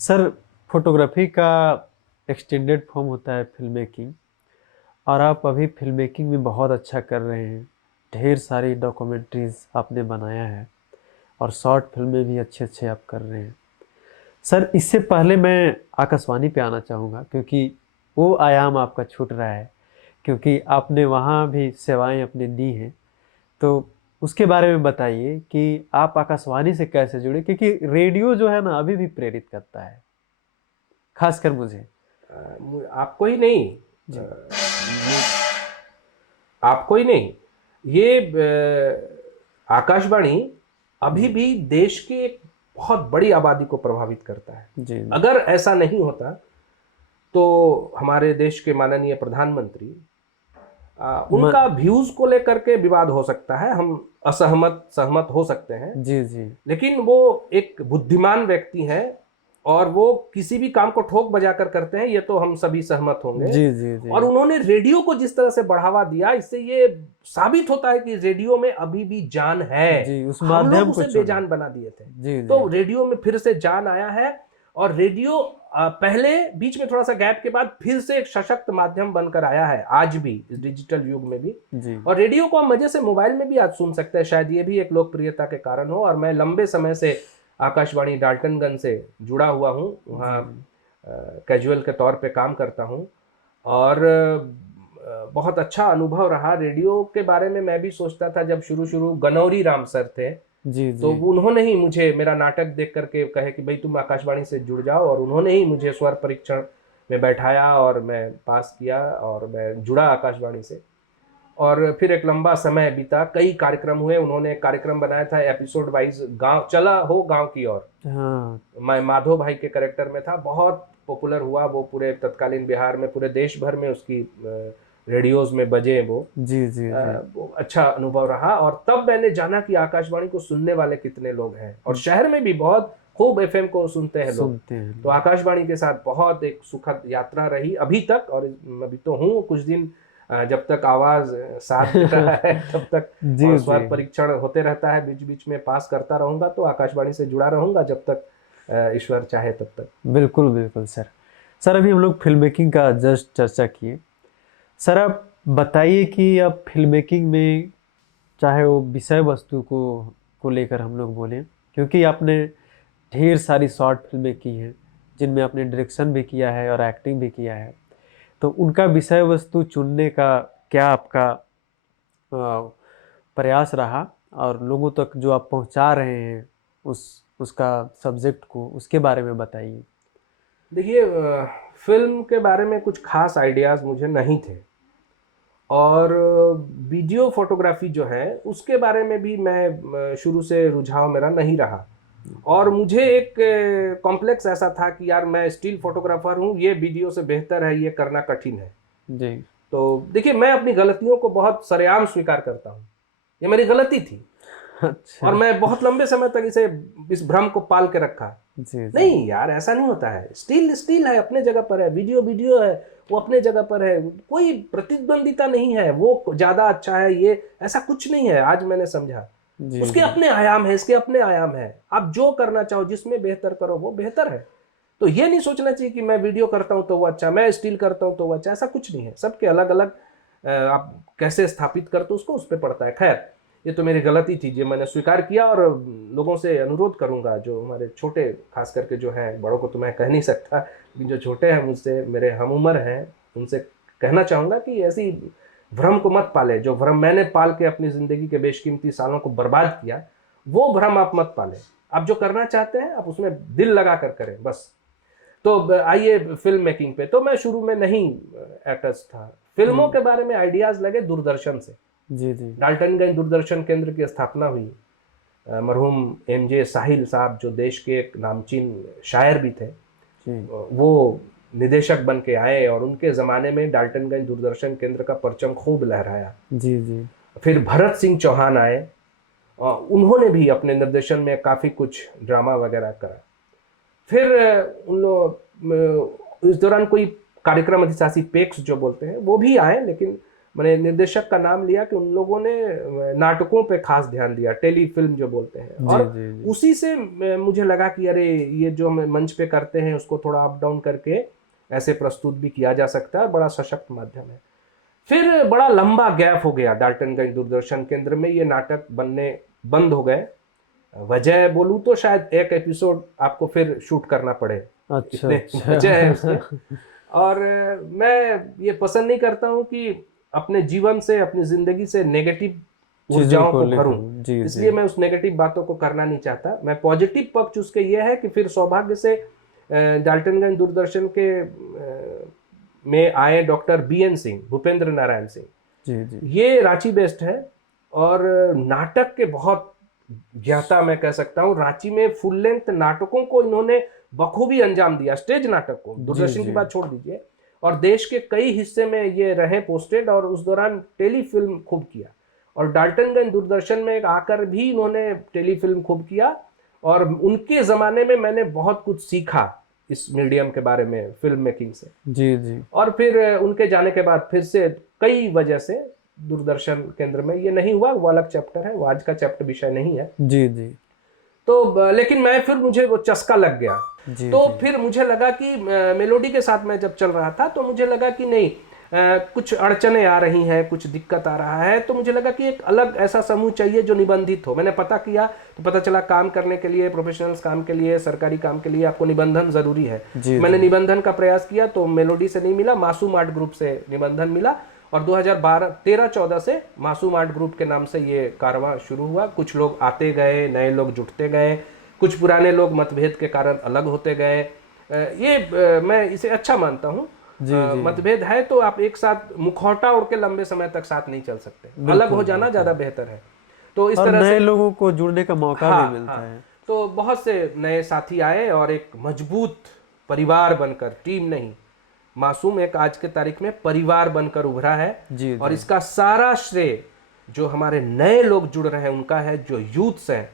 सर, फोटोग्राफी का एक्सटेंडेड फॉर्म होता है फिल्म मेकिंग, और आप अभी फिल्म मेकिंग में बहुत अच्छा कर रहे हैं। ढेर सारी डॉक्यूमेंट्रीज आपने बनाया है, और शॉर्ट फिल्में भी अच्छे आप कर रहे हैं। सर, इससे पहले मैं आकाशवाणी पे आना चाहूँगा, क्योंकि वो आयाम आपका छूट रहा है, क्योंकि आपने वहाँ भी सेवाएं अपने दी हैं। तो उसके बारे में बताइए कि आप आकाशवाणी से कैसे जुड़े, क्योंकि रेडियो जो है ना अभी भी प्रेरित करता है, खासकर मुझे। आपको ही नहीं, आपको ही नहीं, ये आकाशवाणी अभी भी देश के एक बहुत बड़ी आबादी को प्रभावित करता है। जी। अगर ऐसा नहीं होता तो हमारे देश के माननीय प्रधानमंत्री, उनका व्यूज को लेकर के विवाद हो सकता है, हम सहमत हो सकते हैं। जी। लेकिन वो एक बुद्धिमान व्यक्ति हैं, और वो किसी भी काम को ठोक बजाकर करते हैं, ये तो हम सभी सहमत होंगे। जी। और उन्होंने रेडियो को जिस तरह से बढ़ावा दिया, इससे ये साबित होता है कि रेडियो में अभी भी जान है। जी, उस हम लोग उसे बेजान बना दिए थे। जी। तो रेडियो में फिर से जान आया है, और रेडियो पहले बीच में थोड़ा सा गैप के बाद फिर से एक सशक्त माध्यम बनकर आया है, आज भी इस डिजिटल युग में भी। जी। और रेडियो को हम मजे से मोबाइल में भी आज सुन सकते हैं, शायद ये भी एक लोकप्रियता के कारण हो। और मैं लंबे समय से आकाशवाणी डाल्टनगंज से जुड़ा हुआ हूँ, वहाँ कैजुअल के तौर पे काम करता हूँ, और बहुत अच्छा अनुभव रहा। रेडियो के बारे में मैं भी सोचता था जब शुरू गनौरी राम सर थे, जी तो जी उन्होंने ही मुझे मेरा नाटक देख करके कहे कि भाई तुम आकाशवाणी से जुड़ जाओ, और उन्होंने ही मुझे स्वर परीक्षण में बैठाया और मैं पास किया और मैं जुड़ा आकाशवाणी से। और फिर एक लंबा समय बीता, कई कार्यक्रम हुए। उन्होंने एक कार्यक्रम बनाया था एपिसोड वाइज, गांव चला हो गांव की ओर, हाँ मैं माधव भाई के कैरेक्टर में था। बहुत पॉपुलर हुआ वो, पूरे तत्कालीन बिहार में, पूरे देश भर में उसकी रेडियोज में बजे वो। जी जी जी वो अच्छा अनुभव रहा। और तब मैंने जाना कि आकाशवाणी को सुनने वाले कितने लोग हैं, और शहर में भी बहुत खूब एफएम को सुनते हैं लोग। सुनते हैं। तो आकाशवाणी के साथ बहुत एक सुखद यात्रा रही अभी तक, और अभी तो हूँ कुछ दिन, जब तक आवाज साथ दे रहा है तब तक, जी और स्वर जी परीक्षण होते रहता है बीच बीच में, पास करता रहूंगा, तो आकाशवाणी से जुड़ा रहूंगा जब तक ईश्वर चाहे तब तक। बिल्कुल बिल्कुल सर। सर अभी हम लोग फिल्म मेकिंग का जस्ट चर्चा किए। सर आप बताइए कि अब फिल्म मेकिंग में, चाहे वो विषय वस्तु को लेकर हम लोग बोलें, क्योंकि आपने ढेर सारी शॉर्ट फिल्में की हैं जिनमें आपने डायरेक्शन भी किया है और एक्टिंग भी किया है, तो उनका विषय वस्तु चुनने का क्या आपका प्रयास रहा, और लोगों तक जो आप पहुंचा रहे हैं उसका सब्जेक्ट को, उसके बारे में बताइए। देखिए, फिल्म के बारे में कुछ खास आइडियाज़ मुझे नहीं थे, और वीडियो फोटोग्राफी जो है उसके बारे में भी मैं शुरू से रुझाव मेरा नहीं रहा। और मुझे एक कॉम्प्लेक्स ऐसा था कि यार मैं स्टिल फोटोग्राफर हूँ, ये वीडियो से बेहतर है, ये करना कठिन है। जी तो देखिए, मैं अपनी गलतियों को बहुत सरेआम स्वीकार करता हूँ, ये मेरी गलती थी, अच्छा। और मैं बहुत लंबे समय तक इस भ्रम को पाल के रखा। जी जी नहीं यार, ऐसा नहीं होता है। स्टिल है, अपने जगह पर है, वीडियो है, वो अपने जगह पर है, कोई प्रतिद्वंदिता नहीं है, वो ज्यादा अच्छा है, ये ऐसा कुछ नहीं है। आज मैंने समझा, जी उसके जी अपने आयाम है, इसके अपने आयाम है। आप जो करना चाहो, जिसमें बेहतर करो, वो बेहतर है। तो ये नहीं सोचना चाहिए कि मैं वीडियो करता हूं तो वो अच्छा, मैं स्टिल करता हूं तो वो अच्छा, ऐसा कुछ नहीं है। सबके अलग अलग आप कैसे स्थापित करते हो उसको, उस पर पड़ता है। खैर, ये तो मेरी गलती थी, जो मैंने स्वीकार किया। और लोगों से अनुरोध करूंगा, जो हमारे छोटे, खास करके जो हैं, बड़ों को तो मैं कह नहीं सकता, लेकिन जो छोटे हैं मुझसे, मेरे हम उम्र हैं, उनसे कहना चाहूँगा कि ऐसी भ्रम को मत पाले। जो भ्रम मैंने पाल के अपनी ज़िंदगी के बेशकीमती सालों को बर्बाद किया, वो भ्रम आप मत पालें। आप जो करना चाहते हैं, आप उसमें दिल लगा कर करें बस। तो आइए फिल्म मेकिंग पे। तो मैं शुरू में नहीं अटैच था। फिल्मों के बारे में आइडियाज़ लगे दूरदर्शन से। जी जी डाल्टनगंज दूरदर्शन केंद्र की स्थापना हुई। मरहूम एमजे साहिल साहब, जो देश के एक नामचीन शायर भी थे, जी वो निदेशक बन के आए, और उनके ज़माने में डाल्टनगंज दूरदर्शन केंद्र का परचम खूब लहराया। जी जी फिर भरत सिंह चौहान आए, और उन्होंने भी अपने निर्देशन में काफ़ी कुछ ड्रामा वगैरह करा। फिर उन लोग, इस दौरान कोई कार्यक्रम अधिशासी पेक्स जो बोलते हैं, वो भी आए, लेकिन मैंने निर्देशक का नाम लिया कि उन लोगों ने नाटकों पे खास ध्यान दिया, टेली फिल्म जो बोलते हैं। और जी जी उसी से मुझे लगा कि अरे, ये जो हम मंच पे करते हैं उसको थोड़ा अप डाउन करके ऐसे प्रस्तुत भी किया जा सकता है, और बड़ा सशक्त माध्यम है। फिर बड़ा लंबा गैप हो गया डाल्टनगंज दूरदर्शन केंद्र में, ये नाटक बनने बंद हो गए। वजह बोलूँ तो शायद एक एपिसोड आपको फिर शूट करना पड़े, अच्छा इतने अच्छा वजह है उसके। और मैं ये पसंद नहीं करता हूँ कि अपने जीवन से, अपनी जिंदगी से नेगेटिव चीजों ऊर्जाओं को को लेकर। भरूं, जी इसलिए जी मैं उस नेगेटिव बातों को करना नहीं चाहता। मैं पॉजिटिव पक्ष उसके ये है कि फिर सौभाग्य से डाल्टनगंज दूरदर्शन के में आए डॉक्टर BN सिंह, भूपेंद्र नारायण सिंह। जी जी ये रांची बेस्ड है, और नाटक के बहुत ज्ञाता मैं कह सकता हूँ। रांची में फुल लेंथ नाटकों को इन्होंने बखूबी अंजाम दिया, स्टेज नाटक को, दूरदर्शन की जी। बात छोड़ दीजिए। और देश के कई हिस्से में ये रहे पोस्टेड, और उस दौरान टेली फिल्म खूब किया। और डाल्टनगंज दूरदर्शन में आकर भी इन्होंने टेली फिल्म खूब किया, और उनके ज़माने में मैंने बहुत कुछ सीखा इस मीडियम के बारे में, फिल्म मेकिंग से। जी जी और फिर उनके जाने के बाद फिर से कई वजह से दूरदर्शन केंद्र में ये नहीं हुआ, वो अलग चैप्टर है, वो आज का चैप्टर विषय नहीं है। जी जी तो लेकिन फिर मुझे वो चस्का लग गया। जी तो जी फिर मुझे लगा कि मेलोडी के साथ मैं जब चल रहा था, तो मुझे लगा कि नहीं, कुछ अड़चने आ रही हैं, कुछ दिक्कत आ रहा है। तो मुझे लगा कि एक अलग ऐसा समूह चाहिए जो निबंधित हो। मैंने पता किया, तो पता चला काम करने के लिए, प्रोफेशनल्स काम के लिए, सरकारी काम के लिए आपको निबंधन जरूरी है। जी मैंने निबंधन का प्रयास किया, तो मेलोडी से नहीं मिला, मासूम आर्ट ग्रुप से निबंधन मिला। और 2013-14 से मासूम आर्ट ग्रुप के नाम से ये कारवां शुरू हुआ। कुछ लोग आते गए, नए लोग जुटते गए, कुछ पुराने लोग मतभेद के कारण अलग होते गए। मैं इसे अच्छा मानता हूँ। मतभेद है तो आप एक साथ मुखौटा ओढ़ के लंबे समय तक साथ नहीं चल सकते, अलग हो जाना ज्यादा बेहतर है। तो इस तरह नए से लोगों को जुड़ने का मौका भी मिलता है। तो बहुत से नए साथी आए और एक मजबूत परिवार बनकर, टीम नहीं, मासूम एक आज के तारीख में परिवार बनकर उभरा है। और इसका सारा श्रेय जो हमारे नए लोग जुड़ रहे हैं उनका है, जो यूथ्स हैं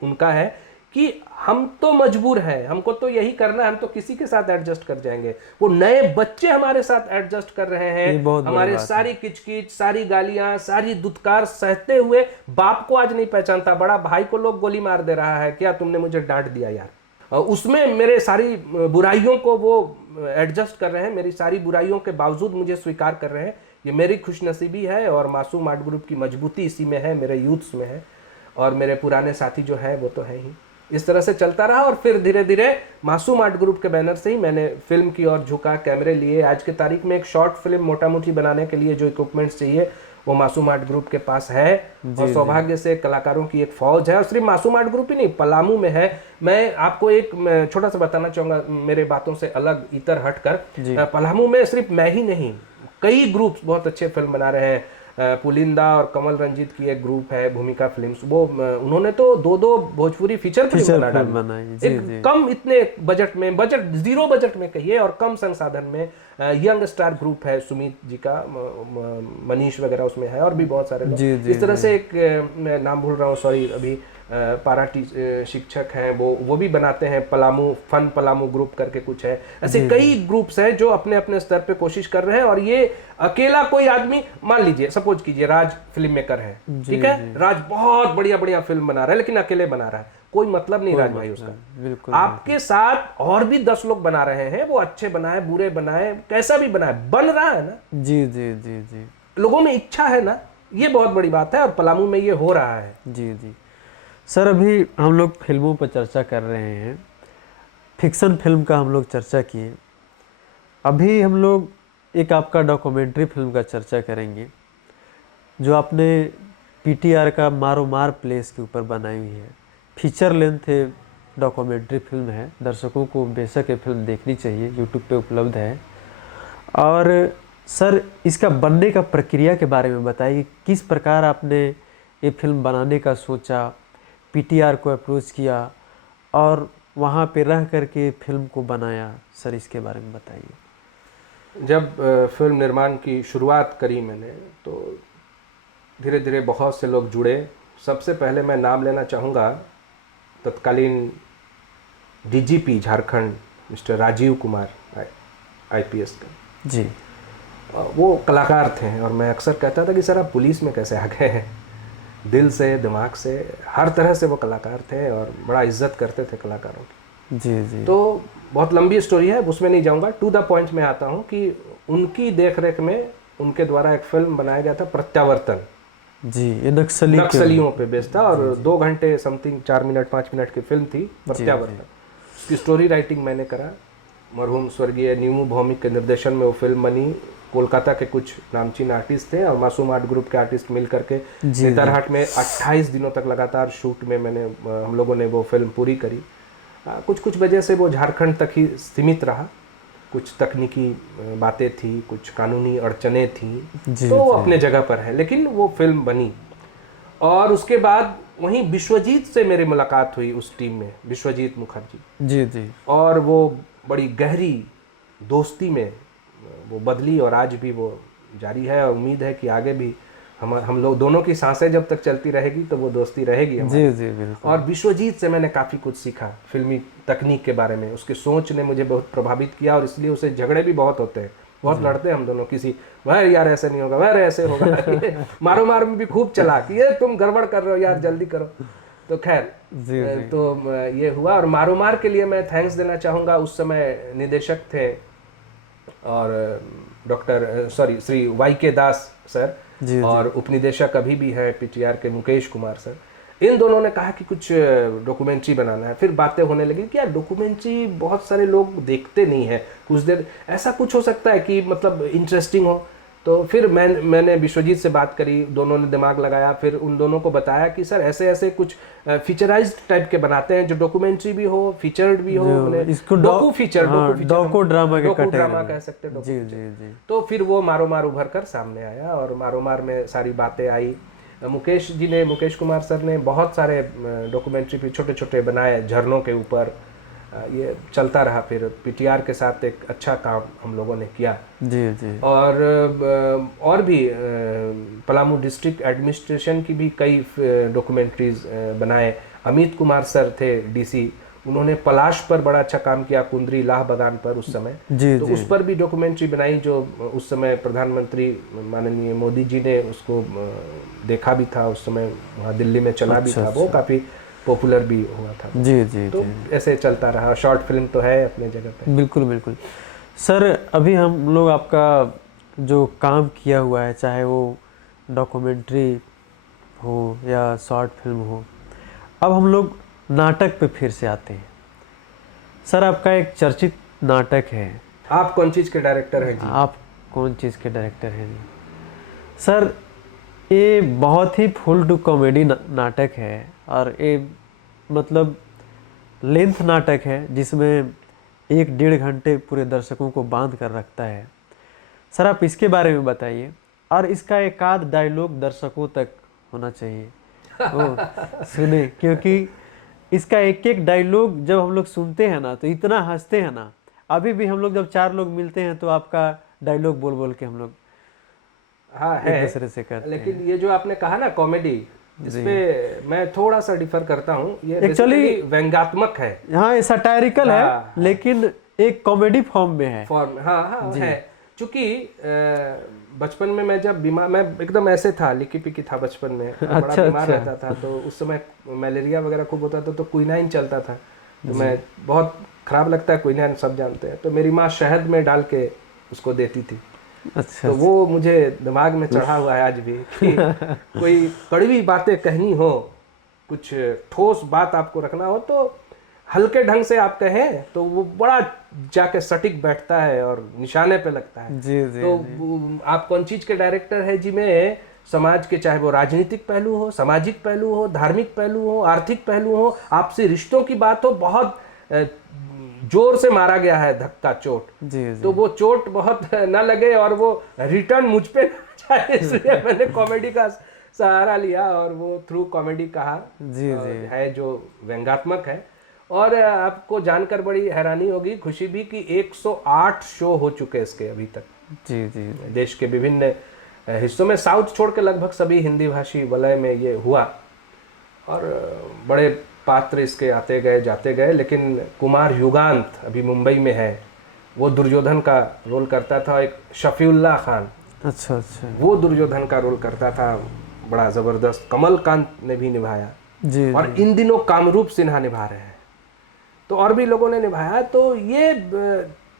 उनका है, कि हम तो मजबूर हैं, हमको तो यही करना है, हम तो किसी के साथ एडजस्ट कर जाएंगे। वो नए बच्चे हमारे साथ एडजस्ट कर रहे हैं, हमारे सारी किचकिच, सारी गालियां, सारी दुत्कार सहते हुए। बाप को आज नहीं पहचानता, बड़ा भाई को लोग गोली मार दे रहा है, क्या तुमने मुझे डांट दिया यार। उसमें मेरे सारी बुराइयों को वो एडजस्ट कर रहे हैं, मेरी सारी बुराइयों के बावजूद मुझे स्वीकार कर रहे हैं। ये मेरी खुशनसीबी है और मासूम आर्ट ग्रुप की मजबूती इसी में है, मेरे यूथ्स में है, और मेरे पुराने साथी जो है वो तो है ही। इस तरह से चलता रहा और फिर धीरे धीरे मासूम आर्ट ग्रुप के बैनर से ही मैंने फिल्म की ओर झुका, कैमरे लिए। आज की तारीख में एक शॉर्ट फिल्म मोटा मोटी बनाने के लिए जो इक्विपमेंट्स चाहिए वो मासूम आर्ट ग्रुप के पास है, और सौभाग्य से कलाकारों की एक फौज है। और सिर्फ मासूम आर्ट ग्रुप ही नहीं, पलामू में है। मैं आपको एक छोटा सा बताना चाहूँगा, मेरे बातों से अलग इतर हटकर। पलामू में सिर्फ मैं ही नहीं, कई ग्रुप्स बहुत अच्छे फिल्म बना रहे हैं। पुलिंदा और कमल रंजीत की एक ग्रुप है, भूमिका फिल्म्स, वो उन्होंने तो 2 भोजपुरी फीचर फिल्म बनाई। एक कम इतने बजट में, बजट 0 बजट में कहिए, और कम संसाधन में। यंग स्टार ग्रुप है सुमित जी का, मनीष वगैरह उसमें है, और भी बहुत सारे लोग। इस तरह से एक, मैं नाम भूल रहा हूँ, सॉरी, अभी पारा शिक्षक हैं, वो भी बनाते हैं। पलामू फन पलामू ग्रुप करके कुछ है। ऐसे कई ग्रुप्स हैं जो अपने अपने स्तर पे कोशिश कर रहे हैं। और ये अकेला कोई आदमी, मान लीजिए, सपोज कीजिए राज फिल्म मेकर है, ठीक है, राज बहुत बढ़िया बढ़िया फिल्म बना रहा है, लेकिन अकेले बना रहा है, कोई मतलब नहीं राज भाई उसका। आपके साथ और भी 10 लोग बना रहे हैं, वो अच्छे बनाए, बुरे बनाए, कैसा भी बनाए, बन रहा है ना। जी जी जी जी, लोगों में इच्छा है ना, ये बहुत बड़ी बात है, और पलामू में ये हो रहा है। जी जी सर, अभी हम लोग फिल्मों पर चर्चा कर रहे हैं, फिक्शन फिल्म का हम लोग चर्चा किए। अभी हम लोग एक आपका डॉक्यूमेंट्री फिल्म का चर्चा करेंगे, जो आपने पीटीआर का मारो मार प्लेस के ऊपर बनाई हुई है। फीचर लेंथ डॉक्यूमेंट्री फिल्म है, दर्शकों को बेशक ये फिल्म देखनी चाहिए, यूट्यूब पे उपलब्ध है। और सर, इसका बनने का प्रक्रिया के बारे में बताइए, किस प्रकार आपने ये फिल्म बनाने का सोचा, पीटीआर को अप्रोच किया और वहाँ पे रह करके फिल्म को बनाया। सर, इसके बारे में बताइए। जब फिल्म निर्माण की शुरुआत करी मैंने, तो धीरे धीरे बहुत से लोग जुड़े। सबसे पहले मैं नाम लेना चाहूँगा तत्कालीन DGP Jharkhand mister Rajiv Kumar IPS का। जी, वो कलाकार थे, और मैं अक्सर कहता था कि सर आप पुलिस में कैसे आ गए हैं। दिल से, दिमाग से, हर तरह से वो कलाकार थे, और बड़ा इज्जत करते थे कलाकारों की। जी जी। तो बहुत लंबी स्टोरी है, उसमें नहीं जाऊंगा, टू द पॉइंट में आता हूँ कि उनकी देखरेख में उनके द्वारा एक फिल्म बनाया गया था, प्रत्यावर्तन। जी, ये नक्सलियों पे बेस्ड था, और 2 घंटे समथिंग 4 मिनट 5 मिनट की फिल्म थी, प्रत्यावर्तन। उसकी स्टोरी राइटिंग मैंने करा, मरहूम स्वर्गीय नीमू भौमिक के निर्देशन में वो फिल्म बनी। कोलकाता के कुछ नामचीन आर्टिस्ट थे और मासूम आर्ट ग्रुप के आर्टिस्ट मिल करके नेतरहाट में 28 दिनों तक लगातार शूट में हम लोगों ने वो फिल्म पूरी करी। कुछ वजह से वो झारखंड तक ही सीमित रहा, कुछ तकनीकी बातें थी, कुछ कानूनी अड़चने थी, तो वो अपने जगह पर है, लेकिन वो फिल्म बनी। और उसके बाद वहीं विश्वजीत से मेरी मुलाकात हुई उस टीम में, विश्वजीत मुखर्जी। जी जी। और वो बड़ी गहरी दोस्ती में वो बदली, और आज भी वो जारी है, और उम्मीद है कि आगे भी हम लोग दोनों की सांसें जब तक चलती रहेगी तो वो दोस्ती रहेगी हमारी। जी जी, बिल्कुल। और विश्वजीत से मैंने काफ़ी कुछ सीखा फिल्मी तकनीक के बारे में। उसकी सोच ने मुझे बहुत प्रभावित किया, और इसलिए उसे झगड़े भी बहुत होते हैं, बहुत लड़ते हैं हम दोनों। किसी वह यार ऐसे नहीं होगा, वह ऐसे होगा मारो मार में भी खूब चला कि ये तुम गड़बड़ कर रहे हो यार, जल्दी करो। तो खैर, तो ये हुआ। और मारो मार के लिए मैं थैंक्स देना चाहूँगा, उस समय निदेशक थे और श्री YK दास सर, और उपनिदेशक अभी भी है पीटीआर के मुकेश कुमार सर। इन दोनों ने कहा कि कुछ डॉक्यूमेंट्री बनाना है। फिर बातें होने लगी कि यार डॉक्यूमेंट्री बहुत सारे लोग देखते नहीं है, कुछ देर ऐसा कुछ हो सकता है कि मतलब इंटरेस्टिंग हो। तो फिर मैंने विश्वजीत से बात करी, दोनों ने दिमाग लगाया, फिर उन दोनों को बताया कि सर ऐसे ऐसे कुछ फीचराइज्ड टाइप के बनाते हैं जो डॉक्यूमेंट्री भी हो, फीचर्ड भी हो, इसको डॉकू फीचर, डॉको ड्रामा डॉकू ड्रामा कह सकते हैं। जी जी जी। तो फिर वो मारो मार उभर कर सामने आया और मारो मार में सारी बातें आई। मुकेश कुमार सर ने बहुत सारे डॉक्यूमेंट्री भी छोटे छोटे बनाए झरनों के ऊपर। ये चलता रहा, फिर पीटीआर के साथ एक अच्छा काम हम लोगों ने किया। जी जी। और भी पलामू डिस्ट्रिक्ट एडमिनिस्ट्रेशन की भी कई डॉक्यूमेंट्रीज बनाए। अमित कुमार सर थे डीसी, उन्होंने पलाश पर बड़ा अच्छा काम किया, कुंदरी लाह बगान पर उस समय। जी तो जी। उस पर भी डॉक्यूमेंट्री बनाई, जो उस समय प्रधानमंत्री माननीय मोदी जी ने उसको देखा भी था, उस समय वहाँ दिल्ली में चला भी था। वो काफ़ी पॉपुलर भी हुआ था। जी जी। तो ऐसे चलता रहा। शॉर्ट फिल्म तो है अपने जगह पे। बिल्कुल बिल्कुल। सर अभी हम लोग आपका जो काम किया हुआ है, चाहे वो डॉक्यूमेंट्री हो या शॉर्ट फिल्म हो, अब हम लोग नाटक पे फिर से आते हैं। सर आपका एक चर्चित नाटक है। आप कौन चीज़ के डायरेक्टर हैं जी? आप कौन चीज़ के डायरेक्टर हैं जी? सर ये बहुत ही फुल टू कॉमेडी नाटक है और ये मतलब लेंथ नाटक है जिसमें 1-1.5 घंटे पूरे दर्शकों को बांध कर रखता है। सर आप इसके बारे में बताइए, और इसका एक आध डायलॉग दर्शकों तक होना चाहिए वो सुने, क्योंकि इसका एक एक डायलॉग जब हम लोग सुनते हैं ना तो इतना हंसते हैं ना। अभी भी हम लोग जब 4 लोग मिलते हैं तो आपका डायलॉग बोल बोल के हम लोग हाँ एक है, दूसरे से करते लेकिन हैं। ये जो आपने कहा ना कॉमेडी, इस पे मैं थोड़ा सा डिफर करता हूँ। ये एक्चुअली बेसिकली व्यंग्यात्मक है। हाँ ये सटायरिकल है, हाँ, लेकिन एक कॉमेडी फॉर्म में है। फॉर्म हाँ हाँ है। चूंकि बचपन में मैं जब बीमार, मैं एकदम ऐसे था, लिकी पिकी था बचपन में, बड़ा बीमार रहता था। तो उस समय मलेरिया वगैरह खूब होता था, तो क्विनाइन चलता था। तो मैं बहुत खराब लगता है क्विनाइन, सब जानते हैं। तो मेरी माँ शहद में डाल के उसको देती थी। अच्छा। तो वो मुझे दिमाग में चढ़ा हुआ है आज भी कि कोई कड़वी बातें कहनी हो, कुछ ठोस बात आपको रखना हो, तो हल्के ढंग से आप कहें तो वो बड़ा जाके सटीक बैठता है और निशाने पे लगता है। जी जी। तो आप कौन चीज के डायरेक्टर है जी में समाज के, चाहे वो राजनीतिक पहलू हो, सामाजिक पहलू हो, धार्मिक पहलू हो, आर्थिक पहलू हो, आपसी रिश्तों की बात हो, बहुत जोर से मारा गया है धक्का चोट। जी जी। तो वो चोट बहुत न लगे और वो रिटर्न मुझ पे ना जाए, इसलिए मैंने कॉमेडी का सहारा लिया और वो थ्रू कॉमेडी कहा। जी जी। है जो व्यंग्यात्मक है। और आपको जानकर बड़ी हैरानी होगी, खुशी भी, कि 108 शो हो चुके हैं इसके अभी तक। जी जी। देश के विभिन्न हिस्सों में, साउथ छोड़ के लगभग सभी हिंदी भाषी वलय में ये हुआ। और बड़े पात्र इसके आते गए जाते गए। लेकिन कुमार युगांत अभी मुंबई में है, वो दुर्योधन का रोल करता था। एक शफीउल्लाह खान, अच्छा अच्छा, वो दुर्योधन का रोल करता था, बड़ा ज़बरदस्त। कमलकांत ने भी निभाया। जी। और इन दिनों कामरूप सिन्हा निभा रहे हैं। तो और भी लोगों ने निभाया। तो ये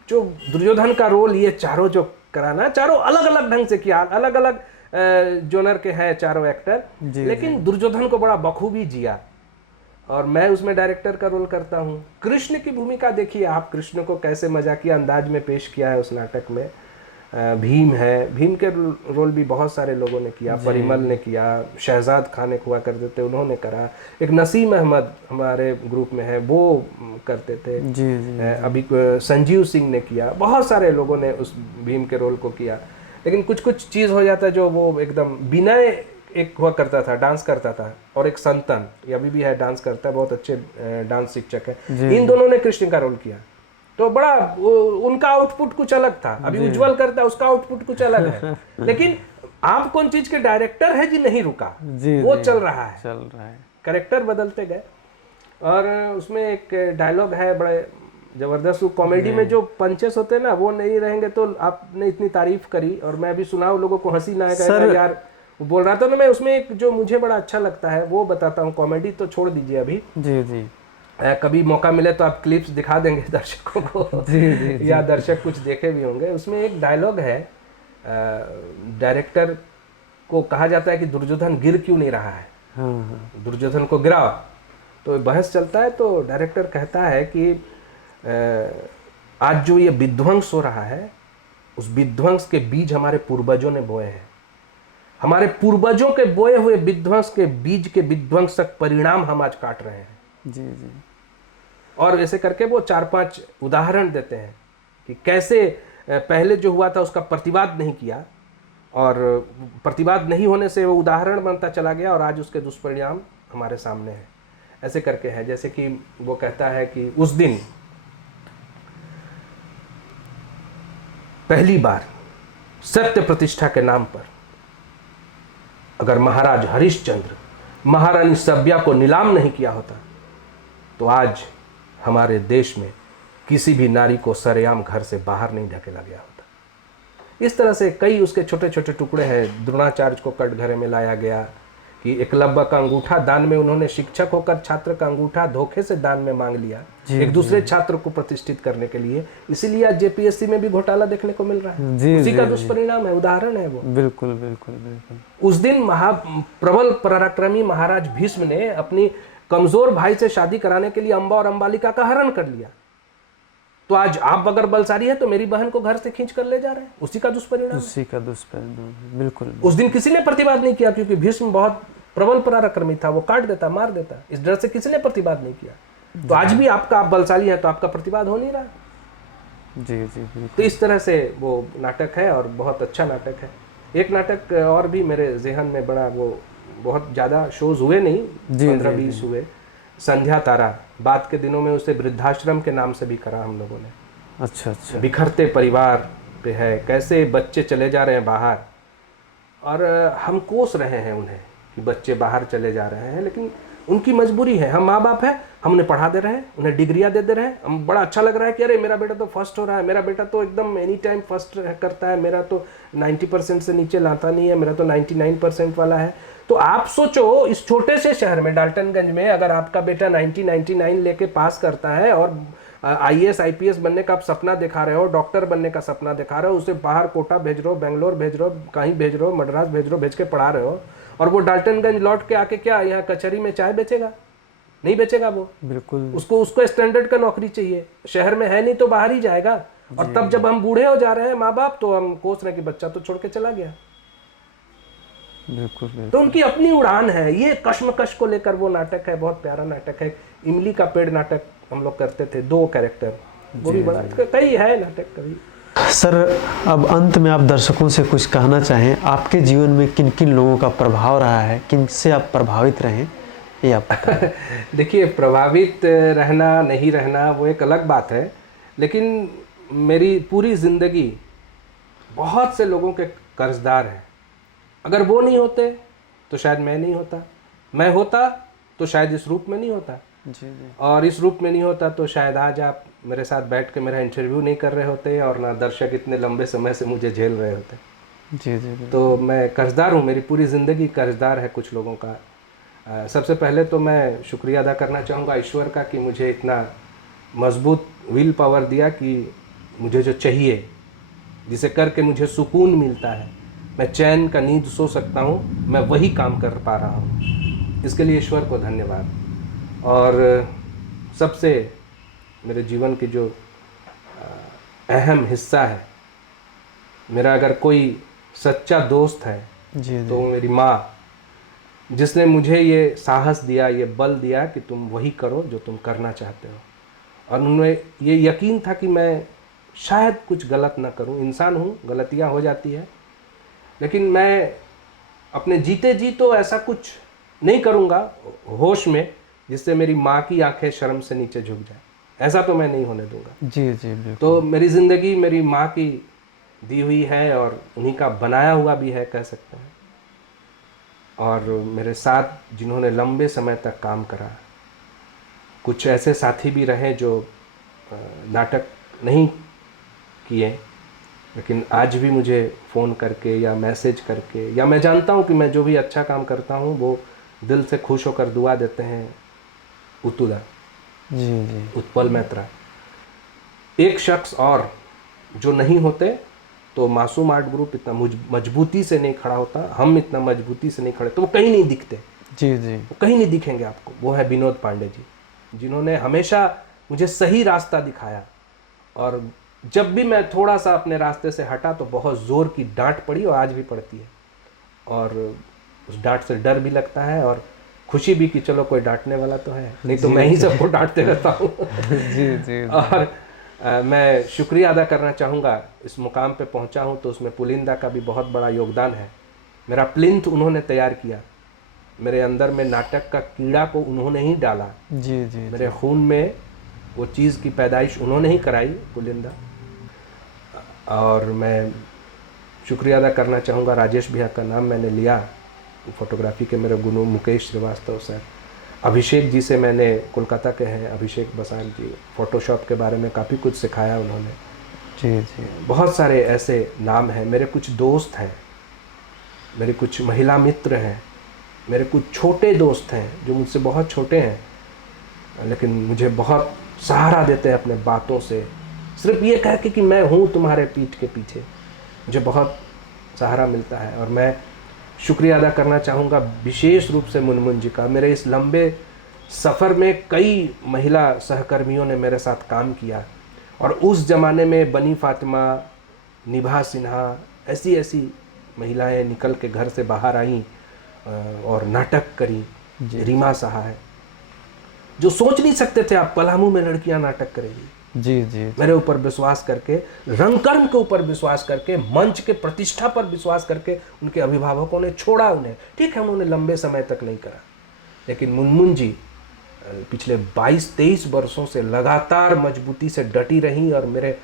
जो दुर्योधन का रोल ये चारों जो कराना, चारों अलग अलग ढंग से किया, अलग अलग जोनर के हैं चारों एक्टर, लेकिन दुर्योधन को बड़ा बखूबी जिया। और मैं उसमें डायरेक्टर का रोल करता हूँ। कृष्ण की भूमिका देखिए आप, कृष्ण को कैसे मजाकिया अंदाज में पेश किया है उस नाटक में। भीम है, भीम के रोल भी बहुत सारे लोगों ने किया, परिमल ने किया, शहजाद खान एक हुआ करते थे, उन्होंने करा। एक नसीम अहमद हमारे ग्रुप में है, वो करते थे। जी जी। अभी संजीव सिंह ने किया, बहुत सारे लोगों ने उस भीम के रोल को किया। लेकिन कुछ कुछ चीज़ हो जाता है जो वो एकदम, विनय एक हुआ करता था, डांस करता था, और एक संतन, ये अभी भी है, डांस करता है, बहुत अच्छे डांस शिक्षक है। इन दोनों ने कृष्ण का रोल किया। तो बड़ा उनका आउटपुट कुछ अलग था। अभी उज्जवल करता है, उसका आउटपुट कुछ अलग है। लेकिन आप कौन चीज के डायरेक्टर है जी, नहीं रुका, वो चल रहा है, कैरेक्टर बदलते गए। और उसमें एक डायलॉग है बड़े जबरदस्त, कॉमेडी में जो पंचेस होते हैं ना, वो नहीं रहेंगे। तो आपने इतनी तारीफ करी और मैं भी सुनाऊं, लोगों को हंसी ना आएगा यार, बोल रहा था ना मैं। उसमें एक जो मुझे बड़ा अच्छा लगता है वो बताता हूँ। कॉमेडी तो छोड़ दीजिए अभी, जी जी, कभी मौका मिले तो आप क्लिप्स दिखा देंगे दर्शकों को। जी, जी, जी। या दर्शक कुछ देखे भी होंगे। उसमें एक डायलॉग है, डायरेक्टर को कहा जाता है कि दुर्योधन गिर क्यों नहीं रहा है, दुर्योधन को गिराओ। तो बहस चलता है। तो डायरेक्टर कहता है कि आज जो ये विध्वंस हो रहा है, उस विध्वंस के बीज हमारे पूर्वजों ने बोए हैं। हमारे पूर्वजों के बोए हुए विध्वंस के बीज के विध्वंसक परिणाम हम आज काट रहे हैं। जी जी। और ऐसे करके वो 4-5 उदाहरण देते हैं कि कैसे पहले जो हुआ था उसका प्रतिवाद नहीं किया, और प्रतिवाद नहीं होने से वो उदाहरण बनता चला गया और आज उसके दुष्परिणाम हमारे सामने हैं। ऐसे करके है, जैसे कि वो कहता है कि उस दिन पहली बार सत्य प्रतिष्ठा के नाम पर अगर महाराज हरिश्चंद्र महारानी सभ्या को नीलाम नहीं किया होता तो आज हमारे देश में किसी भी नारी को सरेआम घर से बाहर नहीं ढकेला गया होता। इस तरह से कई उसके छोटे छोटे टुकड़े हैं। द्रोणाचार्य को कटघरे में लाया गया कि एकलव्य का अंगूठा दान में उन्होंने शिक्षक होकर छात्र का अंगूठा धोखे से दान में मांग लिया एक दूसरे छात्र को प्रतिष्ठित करने के लिए। इसीलिए आज जेपीएससी में भी घोटाला देखने को मिल रहा है। उसी का दुष्परिणाम है, उदाहरण है वो। बिल्कुल बिल्कुल बिल्कुल। उस दिन प्रबल पराक्रमी महाराज भीष्म ने अपनी कमजोर भाई से शादी कराने के लिए अंबा और अंबालिका का हरण कर लिया। तो आज आप अगर बलशाली है तो मेरी बहन को घर से खींच कर ले जा रहे हैं। उसी का दुष्परिणाम, उसी का दुष्परिणाम। बिल्कुल। उस दिन किसी ने प्रतिवाद नहीं किया क्योंकि भीष्म बहुत प्रबल पराक्रमी था, वो काट देता, मार देता। इस डर से किसी ने प्रतिवाद नहीं किया। तो आज भी आप बलशाली है तो आपका प्रतिवाद हो नहीं रहा। जी जी बिल्कुल। तो इस तरह से वो नाटक है और बहुत अच्छा नाटक है। एक नाटक और भी मेरे ज़हन में बड़ा, वो बहुत ज़्यादा शोज हुए नहीं, 15-20 हुए, संध्या तारा। बाद के दिनों में उसे वृद्धाश्रम के नाम से भी करा हम लोगों ने। अच्छा अच्छा। बिखरते परिवार पे है, कैसे बच्चे चले जा रहे हैं बाहर और हम कोस रहे हैं उन्हें कि बच्चे बाहर चले जा रहे हैं, लेकिन उनकी मजबूरी है। हम माँ बाप हैं, हम उन्हें पढ़ा दे रहे हैं, उन्हें डिग्रियां दे रहे हैं। हम बड़ा अच्छा लग रहा है कि अरे मेरा बेटा तो फर्स्ट हो रहा है, मेरा बेटा तो एकदम एनी टाइम फर्स्ट करता है, मेरा तो 90% से नीचे लाता नहीं है, मेरा तो 99% वाला है। तो आप सोचो इस छोटे से शहर में डाल्टनगंज में अगर आपका बेटा 99 लेके पास करता है और IAS IPS बनने का आप सपना दिखा रहे हो, डॉक्टर बनने का सपना दिखा रहे हो, उसे बाहर कोटा भेज रहे हो, बेंगलोर भेज रहे हो, कहीं भेज रहे हो, मद्रास भेज रहे हो, भेज के पढ़ा रहे हो, और वो डाल्टनगंज लौट के आके क्या यहाँ कचहरी में चाय बेचेगा? नहीं बेचेगा वो। बिल्कुल। उसको स्टैंडर्ड का नौकरी चाहिए। शहर में है नहीं तो बाहर ही जाएगा। और तब जब हम बूढ़े हो जा रहे हैं माँ बाप, तो हम कोस रहे कि बच्चा तो छोड़ के चला गया। बिल्कुल बिल्कुल। तो उनकी अपनी उड़ान है। ये कश्मकश को लेकर वो नाटक है, बहुत प्यारा नाटक है। इमली का पेड़ नाटक हम लोग करते थे, 2 कैरेक्टर, वो भी बड़ा, कई है नाटक कभी। सर, अब अंत में आप दर्शकों से कुछ कहना चाहें, आपके जीवन में किन किन लोगों का प्रभाव रहा है, किन से आप प्रभावित रहे, ये आप देखिए, प्रभावित रहना नहीं रहना वो एक अलग बात है, लेकिन मेरी पूरी ज़िंदगी बहुत से लोगों के कर्जदार है। अगर वो नहीं होते तो शायद मैं नहीं होता, मैं होता तो शायद इस रूप में नहीं होता। जी जी। और इस रूप में नहीं होता तो शायद आज आप मेरे साथ बैठ के मेरा इंटरव्यू नहीं कर रहे होते, और ना दर्शक इतने लंबे समय से मुझे झेल रहे होते। जी जी। तो मैं कर्जदार हूँ, मेरी पूरी ज़िंदगी कर्जदार है कुछ लोगों का। सबसे पहले तो मैं शुक्रिया अदा करना चाहूँगा ईश्वर का कि मुझे इतना मजबूत विल पावर दिया कि मुझे जो चाहिए, जिसे करके मुझे सुकून मिलता है, मैं चैन का नींद सो सकता हूँ, मैं वही काम कर पा रहा हूँ। इसके लिए ईश्वर को धन्यवाद। और सबसे मेरे जीवन की जो अहम हिस्सा है, मेरा अगर कोई सच्चा दोस्त है जी तो मेरी माँ, जिसने मुझे ये साहस दिया, ये बल दिया कि तुम वही करो जो तुम करना चाहते हो। और उन्हें ये यकीन था कि मैं शायद कुछ गलत ना करूं। इंसान हूं, गलतियां हो जाती है, लेकिन मैं अपने जीते जी तो ऐसा कुछ नहीं करूंगा होश में जिससे मेरी माँ की आंखें शर्म से नीचे झुक जाए। ऐसा तो मैं नहीं होने दूंगा। जी जी बिल्कुल। तो मेरी ज़िंदगी मेरी माँ की दी हुई है और उन्हीं का बनाया हुआ भी है, कह सकते हैं। और मेरे साथ जिन्होंने लंबे समय तक काम करा, कुछ ऐसे साथी भी रहे जो नाटक नहीं किए, लेकिन आज भी मुझे फ़ोन करके या मैसेज करके, या मैं जानता हूँ कि मैं जो भी अच्छा काम करता हूँ वो दिल से खुश होकर दुआ देते हैं। उतुदा, जी जी, उत्पल मैत्रा, एक शख्स और जो नहीं होते तो मासूम आर्ट ग्रुप इतना मजबूती से नहीं खड़ा होता, हम इतना मजबूती से नहीं खड़े तो वो कहीं नहीं दिखते। जी जी, वो कहीं नहीं दिखेंगे आपको। वो है विनोद पांडे जी, जिन्होंने हमेशा मुझे सही रास्ता दिखाया और जब भी मैं थोड़ा सा अपने रास्ते से हटा तो बहुत ज़ोर की डांट पड़ी और आज भी पड़ती है, और उस डांट से डर भी लगता है और खुशी भी कि चलो कोई डांटने वाला तो है, नहीं तो मैं ही सबको डांटते रहता हूँ। जी जी। और मैं शुक्रिया अदा करना चाहूँगा, इस मुकाम पे पहुँचा हूँ तो उसमें पुलिंदा का भी बहुत बड़ा योगदान है। मेरा प्लिंथ उन्होंने तैयार किया, मेरे अंदर में नाटक का कीड़ा को उन्होंने ही डाला, जी जी। मेरे खून में वो चीज़ की पैदाइश उन्होंने ही कराई, पुलिंदा। और मैं शुक्रिया अदा करना चाहूँगा, राजेश भैया का नाम मैंने लिया, फोटोग्राफी के मेरे गुरु मुकेश श्रीवास्तव सर, अभिषेक जी से मैंने, कोलकाता के हैं अभिषेक बसाल जी, फ़ोटोशॉप के बारे में काफ़ी कुछ सिखाया उन्होंने। जी जी। बहुत सारे ऐसे नाम हैं, मेरे कुछ दोस्त हैं, मेरे कुछ महिला मित्र हैं, मेरे कुछ छोटे दोस्त हैं जो मुझसे बहुत छोटे हैं लेकिन मुझे बहुत सहारा देते हैं अपने बातों से, सिर्फ ये कह के कि मैं हूँ तुम्हारे पीठ के पीछे, मुझे बहुत सहारा मिलता है। और मैं शुक्रिया अदा करना चाहूँगा विशेष रूप से मुनमुन जी का। मेरे इस लंबे सफ़र में कई महिला सहकर्मियों ने मेरे साथ काम किया, और उस ज़माने में बनी फातिमा, निभा सिन्हा, ऐसी ऐसी महिलाएं निकल के घर से बाहर आईं और नाटक करी। रीमा साहा है, जो सोच नहीं सकते थे आप पलामू में लड़कियां नाटक करेंगी। जी जी। मेरे ऊपर विश्वास करके, रंगकर्म के ऊपर विश्वास करके, मंच के प्रतिष्ठा पर विश्वास करके उनके अभिभावकों ने छोड़ा उन्हें। ठीक है, उन्होंने लंबे समय तक नहीं करा, लेकिन मुनमुन जी पिछले 22-23 वर्षों से लगातार मजबूती से डटी रही और मेरे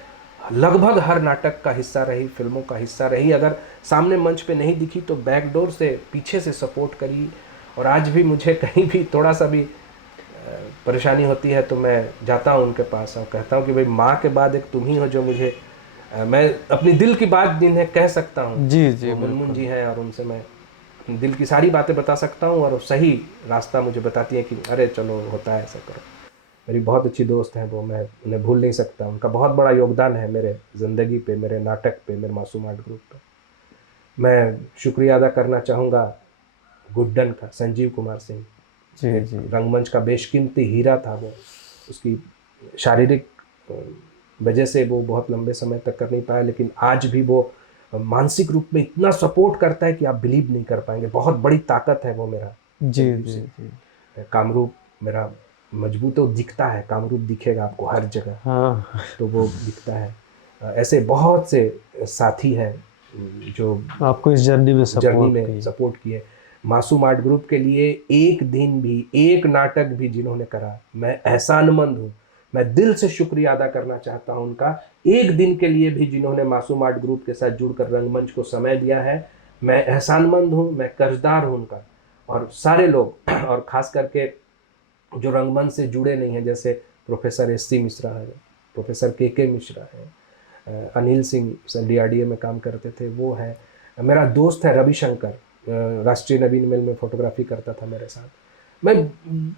लगभग हर नाटक का हिस्सा रही, फिल्मों का हिस्सा रही। अगर सामने मंच पे नहीं दिखी तो बैकडोर से, पीछे से सपोर्ट करी। और आज भी मुझे कहीं भी थोड़ा सा भी परेशानी होती है तो मैं जाता हूँ उनके पास और कहता हूँ कि भाई माँ के बाद एक तुम ही हो जो मुझे, मैं अपनी दिल की बात जिन्हें कह सकता हूँ। जी जी। मुनमुन जी हैं और उनसे मैं अपनी दिल की सारी बातें बता सकता हूँ और सही रास्ता मुझे बताती है कि अरे चलो होता है, ऐसा करो। मेरी बहुत अच्छी दोस्त हैं वो, मैं उन्हें भूल नहीं सकता। उनका बहुत बड़ा योगदान है मेरे ज़िंदगी पे, मेरे नाटक पे, मेरे मासूम आर्ट ग्रुप पे। मैं शुक्रिया अदा करना चाहूँगा गुड्डन का, संजीव कुमार सिंह जी जी। रंगमंच का बेशकीमती हीरा था वो। उसकी शारीरिक वजह से वो बहुत लंबे समय तक कर नहीं पाया, लेकिन आज भी वो मानसिक रूप में इतना सपोर्ट करता है कि आप बिलीव नहीं कर पाएंगे। बहुत बड़ी ताकत है वो मेरा। जी जी जी। कामरूप मेरा मजबूत तो दिखता है, कामरूप दिखेगा आपको हर जगह। हाँ। तो वो दिखता है। ऐसे बहुत से साथी हैं जो आपको इस जर्नी में सपोर्ट किए। मासूम आर्ट ग्रुप के लिए एक दिन भी, एक नाटक भी जिन्होंने करा, मैं एहसानमंद हूँ। मैं दिल से शुक्रिया अदा करना चाहता हूँ उनका। एक दिन के लिए भी जिन्होंने मासूम आर्ट ग्रुप के साथ जुड़कर रंगमंच को समय दिया है, मैं एहसानमंद हूँ, मैं कर्जदार हूँ उनका। और सारे लोग, और ख़ास करके जो रंगमंच से जुड़े नहीं हैं, जैसे प्रोफेसर एस.सी. मिश्रा है, प्रोफेसर के मिश्रा है, अनिल सिंह DRDA में काम करते थे, वो है। मेरा दोस्त है रविशंकर, राष्ट्रीय नवीन मेल में फोटोग्राफी करता था मेरे साथ। मैं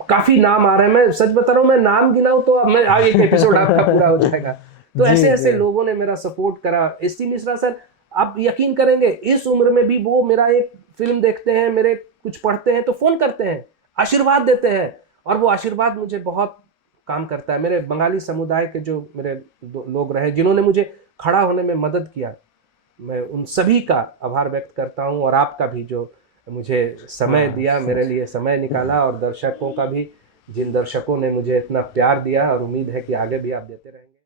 काफ़ी नाम आ रहे हैं, मैं सच बता रहा हूँ, मैं नाम गिनाऊँ तो अब मैं आगे एक एपिसोड आपका पूरा हो जाएगा। तो ऐसे ऐसे लोगों ने मेरा सपोर्ट करा। एस.सी. मिश्रा सर, आप यकीन करेंगे, इस उम्र में भी वो मेरा एक फिल्म देखते हैं, मेरे कुछ पढ़ते हैं तो फ़ोन करते हैं, आशीर्वाद देते हैं, और वो आशीर्वाद मुझे बहुत काम करता है। मेरे बंगाली समुदाय के जो मेरे लोग रहे जिन्होंने मुझे खड़ा होने में मदद किया, मैं उन सभी का आभार व्यक्त करता हूं। और आपका भी जो मुझे समय दिया, मेरे लिए समय निकाला, और दर्शकों का भी, जिन दर्शकों ने मुझे इतना प्यार दिया, और उम्मीद है कि आगे भी आप देते रहेंगे।